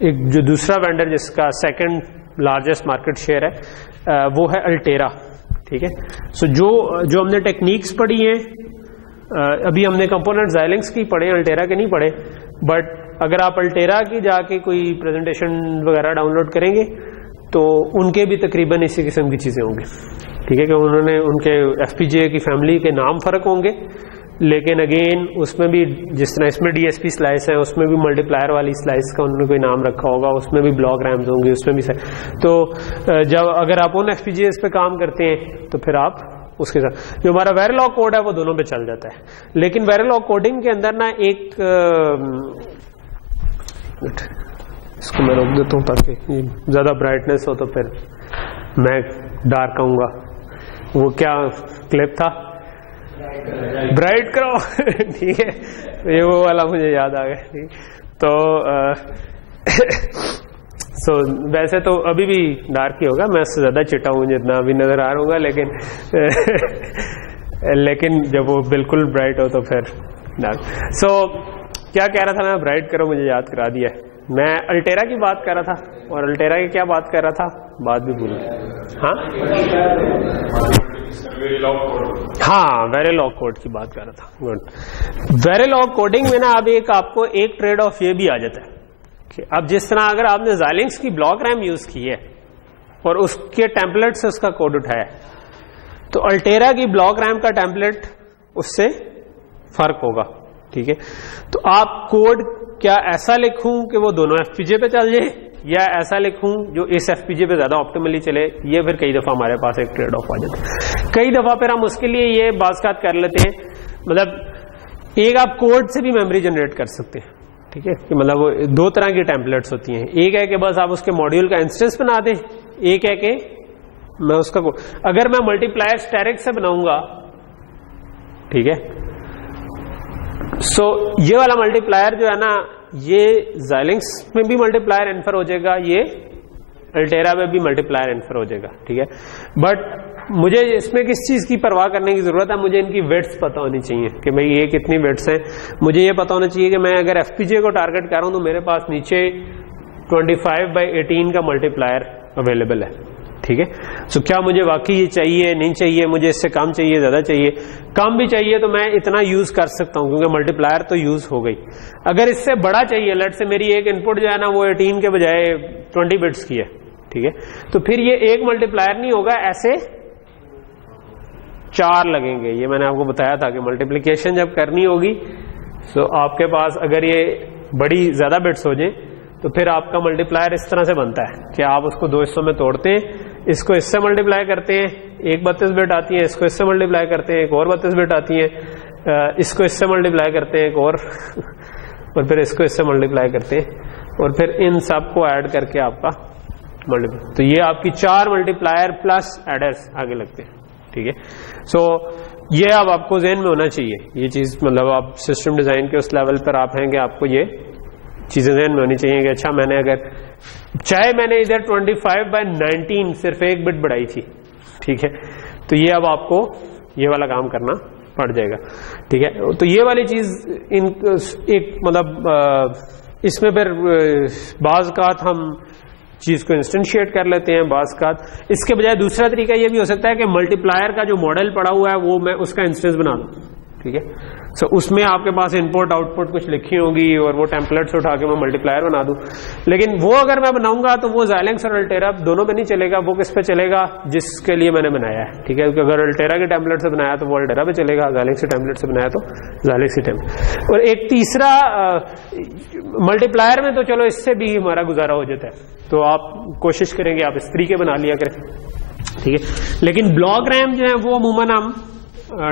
ایک جو دوسرا وینڈر جس کا سیکنڈ لارجسٹ مارکیٹ شیئر ہے وہ ہے الٹیرا, ٹھیک ہے. سو جو ہم نے ٹیکنیکس پڑھی ہیں, ابھی ہم نے کمپوننٹ زائلنکس کی پڑھے, الٹیرا کے نہیں پڑھے, بٹ اگر آپ الٹیرا کی جا کے کوئی پریزنٹیشن وغیرہ ڈاؤن لوڈ کریں گے تو ان کے بھی تقریباً اسی قسم کی چیزیں ہوں گی, ٹھیک ہے, کہ انہوں نے ان کے ایف پی جے کی فیملی کے نام فرق ہوں گے, لیکن اگین اس میں بھی جس طرح اس میں ڈی ایس پی سلائس ہے, اس میں بھی ملٹی پلائر والی سلائس کا انہوں نے کوئی نام رکھا ہوگا, اس میں بھی بلاک ریمز ہوں گے, اس میں بھی تو جب اگر آپ ان ایف پی جے پہ کام کرتے ہیں تو پھر آپ اس کے ساتھ جو ہمارا ویریلاگ کوڈ ہے وہ دونوں پہ چل جاتا ہے. لیکن ویریلاگ کوڈنگ کے اندر نا ایک اس کو میں روک دیتا ہوں تاکہ زیادہ برائٹنس ہو تو پھر میں ڈارک آؤں گا. وہ کیا کلپ تھا, برائٹ کرو, ٹھیک ہے, یہ وہ والا مجھے یاد آ گیا. تو سو ویسے تو ابھی بھی ڈارک ہی ہوگا, میں اس سے زیادہ چٹا ہوں جتنا ابھی نظر آ رہا ہوں گا, لیکن جب وہ بالکل برائٹ ہو تو پھر ڈارک. سو کیا کہہ رہا تھا میں؟ برائٹ کرو، مجھے یاد کرا دیا ہے. میں الٹیرا کی بات کر رہا تھا، اور الٹیرا کی کیا بات کر رہا تھا؟ بات بھی بھول گیا. ہاں ہاں ویریلاگ کوڈ کی بات کر رہا تھا. گڈ. ویریلاگ کوڈنگ میں نا اب آپ کو ایک ٹریڈ آف یہ بھی آ جاتا ہے کہ اب جس طرح اگر آپ نے زائلنکس کی بلاک ریم یوز کی ہے اور اس کے ٹیمپلیٹ سے اس کا کوڈ اٹھایا، تو الٹیرا کی بلاک ریم کا ٹیمپلیٹ اس سے فرق ہوگا. ٹھیک ہے. تو آپ کوڈ کیا ایسا لکھوں کہ وہ دونوں ایف پی جے پہ چل جائے، یا ایسا لکھوں جو اس ایف پی جے پہ زیادہ آپٹیملی چلے؟ یہ پھر کئی دفعہ ہمارے پاس ایک ٹریڈ آف آ جاتا ہے. کئی دفعہ پھر ہم اس کے لیے یہ بات کر لیتے ہیں، مطلب ایک آپ کوڈ سے بھی میموری جنریٹ کر سکتے ہیں. ٹھیک ہے. کہ مطلب وہ دو طرح کی ٹیمپلیٹس ہوتی ہیں. ایک ہے کہ بس آپ اس کے ماڈیول کا انسٹنس بنا دیں، ایک ہے کہ میں اس کا اگر میں ملٹی پلائر اسٹیرک سے بناؤں گا، ٹھیک ہے، سو یہ والا ملٹی پلائر جو ہے نا یہ زائلنکس میں بھی ملٹی پلائر انفر ہو جائے گا، یہ الٹیرا میں بھی ملٹی پلائر انفر ہو جائے گا. ٹھیک ہے. بٹ مجھے اس میں کس چیز کی پرواہ کرنے کی ضرورت ہے؟ مجھے ان کی ویٹس پتہ ہونی چاہیے کہ بھائی یہ کتنی ویٹس ہیں. مجھے یہ پتہ ہونا چاہیے کہ میں اگر ایف پی جے کو ٹارگٹ کر رہا ہوں تو میرے پاس نیچے 25/18 کا ملٹی پلائر اویلیبل ہے. ٹھیک ہے. سو کیا مجھے واقعی یہ چاہیے، نہیں چاہیے، مجھے اس سے کم چاہیے، زیادہ چاہیے؟ کم بھی چاہیے تو میں اتنا یوز کر سکتا ہوں کیونکہ ملٹی پلائر تو یوز ہو گئی. اگر اس سے بڑا چاہیے، لیٹ سے میری ایک ان پٹ جو ہے نا وہ 18 کے بجائے 20 بٹس کی ہے، ٹھیک ہے، تو پھر یہ ایک ملٹی پلائر نہیں ہوگا، ایسے 4 لگیں گے. یہ میں نے آپ کو بتایا تھا کہ ملٹیپلیکیشن جب کرنی ہوگی تو آپ کے پاس اگر یہ بڑی زیادہ بٹس ہو جائیں تو پھر آپ کا ملٹی پلائر اس طرح سے بنتا ہے کہ آپ اس کو 2 حصوں میں توڑتے ہیں، اس کو اس سے ملٹیپلائی کرتے ہیں، ایک 32 بٹ آتی ہے، اس کو اس سے ملٹیپلائی کرتے ہیں، ایک اور 32 بٹ آتی ہے، اس کو اس سے ملٹیپلائی کرتے ہیں ایک اور پھر اس کو اس سے ملٹیپلائی کرتے ہیں، اور پھر ان سب کو ایڈ کر کے آپ کا ملٹیپلائی. تو یہ آپ کی 4 ملٹی پلائر پلس ایڈرس آگے لگتے ہیں. ٹھیک ہے. سو یہ اب آپ کو ذہن میں ہونا چاہیے یہ چیز، مطلب آپ سسٹم ڈیزائن کے اس لیول پر آپ ہیں کہ آپ کو یہ چیزیں ذہن میں ہونی چاہیے کہ اچھا میں نے اگر چاہے میں نے ادھر 25/19 صرف ایک بٹ بڑھائی تھی، ٹھیک ہے، تو یہ اب آپ کو یہ والا کام کرنا پڑ جائے گا. ٹھیک ہے. تو یہ والی چیز ایک مطلب اس میں پھر بعض اوقات ہم چیز کو انسٹنشیٹ کر لیتے ہیں، بعض اوقات اس کے بجائے دوسرا طریقہ یہ بھی ہو سکتا ہے کہ ملٹی پلائر کا جو ماڈل پڑا ہوا ہے وہ میں اس کا انسٹنس بنا دوں. ٹھیک ہے. سو اس میں آپ کے پاس ان پٹ آؤٹ پٹ کچھ لکھی ہوگی اور وہ ٹیمپلیٹس اٹھا کے میں ملٹی پلائر بنا دوں. لیکن وہ اگر میں بناؤں گا تو وہ زائلنکس اور الٹیرا دونوں پہ نہیں چلے گا، وہ کس پہ چلے گا؟ جس کے لیے میں نے بنایا ہے. ٹھیک ہے. کیونکہ اگر الٹیرا کے ٹیمپلیٹ سے بنایا تو وہ الٹیرا پہ چلے گا، زائلنکس کے ٹیمپلیٹ سے بنایا تو زائلنکس کے ٹیمپلیٹ. اور ایک تیسرا ملٹی پلائر میں تو چلو اس سے بھی ہمارا گزارا ہو جاتا ہے، تو آپ کوشش کریں گے آپ اس طریقے بنا لیا کریں. ٹھیک ہے. لیکن بلاک ریم جو ہے وہ عموماً ہم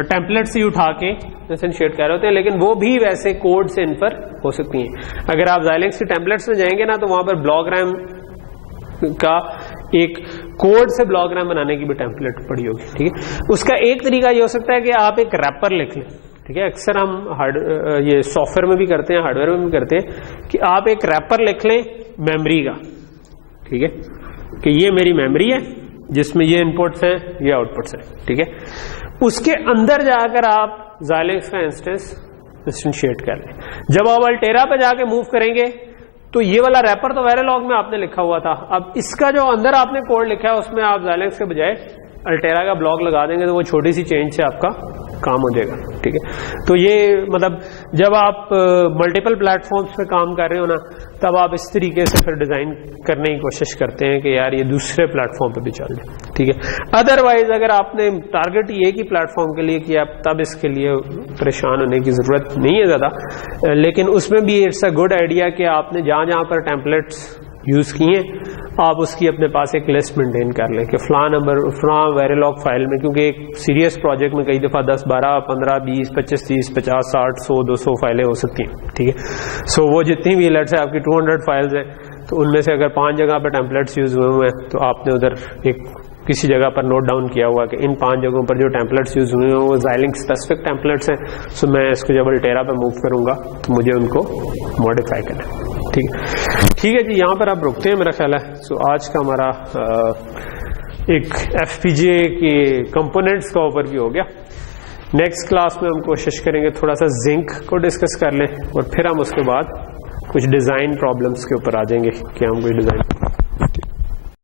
ٹیمپلیٹ سے اٹھا کے انسٹنشیٹ کر رہے ہوتے ہیں، لیکن وہ بھی ویسے کوڈ سے انفر ہو سکتی ہیں. اگر آپ زائلنکس کے ٹیمپلیٹس میں جائیں گے نا تو وہاں پر بلاک ریم کا ایک کوڈ سے بلاک ریم بنانے کی بھی ٹیمپلیٹ پڑی ہوگی. ٹھیک ہے. اس کا ایک طریقہ یہ ہو سکتا ہے کہ آپ ایک ریپر لکھ لیں. ٹھیک ہے. اکثر ہم یہ سافٹ ویئر میں بھی کرتے ہیں، ہارڈ ویئر میں بھی کرتے ہیں کہ آپ ایک ریپر لکھ لیں میموری کا. ٹھیک ہے. کہ یہ میری میموری ہے جس میں یہ ان پٹس ہیں، یہ آؤٹ پٹس ہیں. ٹھیک ہے. اس کے اندر جا کر آپ زائلنکس کا انسٹنشیٹ کر لیں. جب آپ الٹیرا پہ جا کے موو کریں گے تو یہ والا ریپر تو ویریلاگ میں آپ نے لکھا ہوا تھا، اب اس کا جو اندر آپ نے کوڈ لکھا ہے اس میں آپ زائلنکس کے بجائے الٹیرا کا بلاک لگا دیں گے تو وہ چھوٹی سی چینج سے آپ کا کام ہو جائے گا. ٹھیک ہے. تو یہ مطلب جب آپ ملٹیپل پلیٹ فارمز پہ کام کر رہے ہو نا تب آپ اس طریقے سے پھر ڈیزائن کرنے کی کوشش کرتے ہیں کہ یار یہ دوسرے پلیٹ فارم پہ بھی چل جائے. ٹھیک ہے. ادروائز اگر آپ نے ٹارگٹ ایک ہی پلیٹ فارم کے لیے کیا تب اس کے لیے پریشان ہونے کی ضرورت نہیں ہے زیادہ، لیکن اس میں بھی اٹس اے گڈ آئیڈیا کہ آپ نے جہاں جہاں پر ٹیمپلیٹس یوز کیے آپ اس کی اپنے پاس ایک لسٹ مینٹین کر لیں کہ فلاں نمبر فلاں ویریلاگ فائل میں، کیونکہ ایک سیریس پروجیکٹ میں کئی دفعہ 10 12 15 20 25 30 50 60 100 200 فائلیں ہو سکتی ہیں. ٹھیک ہے. سو وہ جتنی بھی لیٹس آپ کی 200 فائلز ہیں تو ان میں سے اگر 5 جگہ پہ ٹیمپلیٹس یوز ہوئے ہوئے ہیں تو آپ نے ادھر ایک کسی جگہ پر نوٹ ڈاؤن کیا ہوا کہ ان 5 جگہوں پر جو ٹیمپلیٹس یوز ہوئے ہیں وہ زائلنک اسپیسیفک ٹیمپلیٹس ہیں. سو میں اس کو جب الٹیرا پہ موو کروں گا تو مجھے ان کو ماڈیفائی کرنا ہے. ٹھیک ہے. ٹھیک ہے جی، یہاں پر آپ رکتے ہیں میرا خیال ہے. سو آج کا ہمارا ایک ایف پی جے کے کمپوننٹس کا اوور ویو ہو گیا. نیکسٹ کلاس میں ہم کوشش کریں گے تھوڑا سا زنک کو ڈسکس کر لیں اور پھر ہم اس کے بعد کچھ ڈیزائن پرابلمس کے اوپر آ جائیں گے کہ ہم کوئی ڈیزائن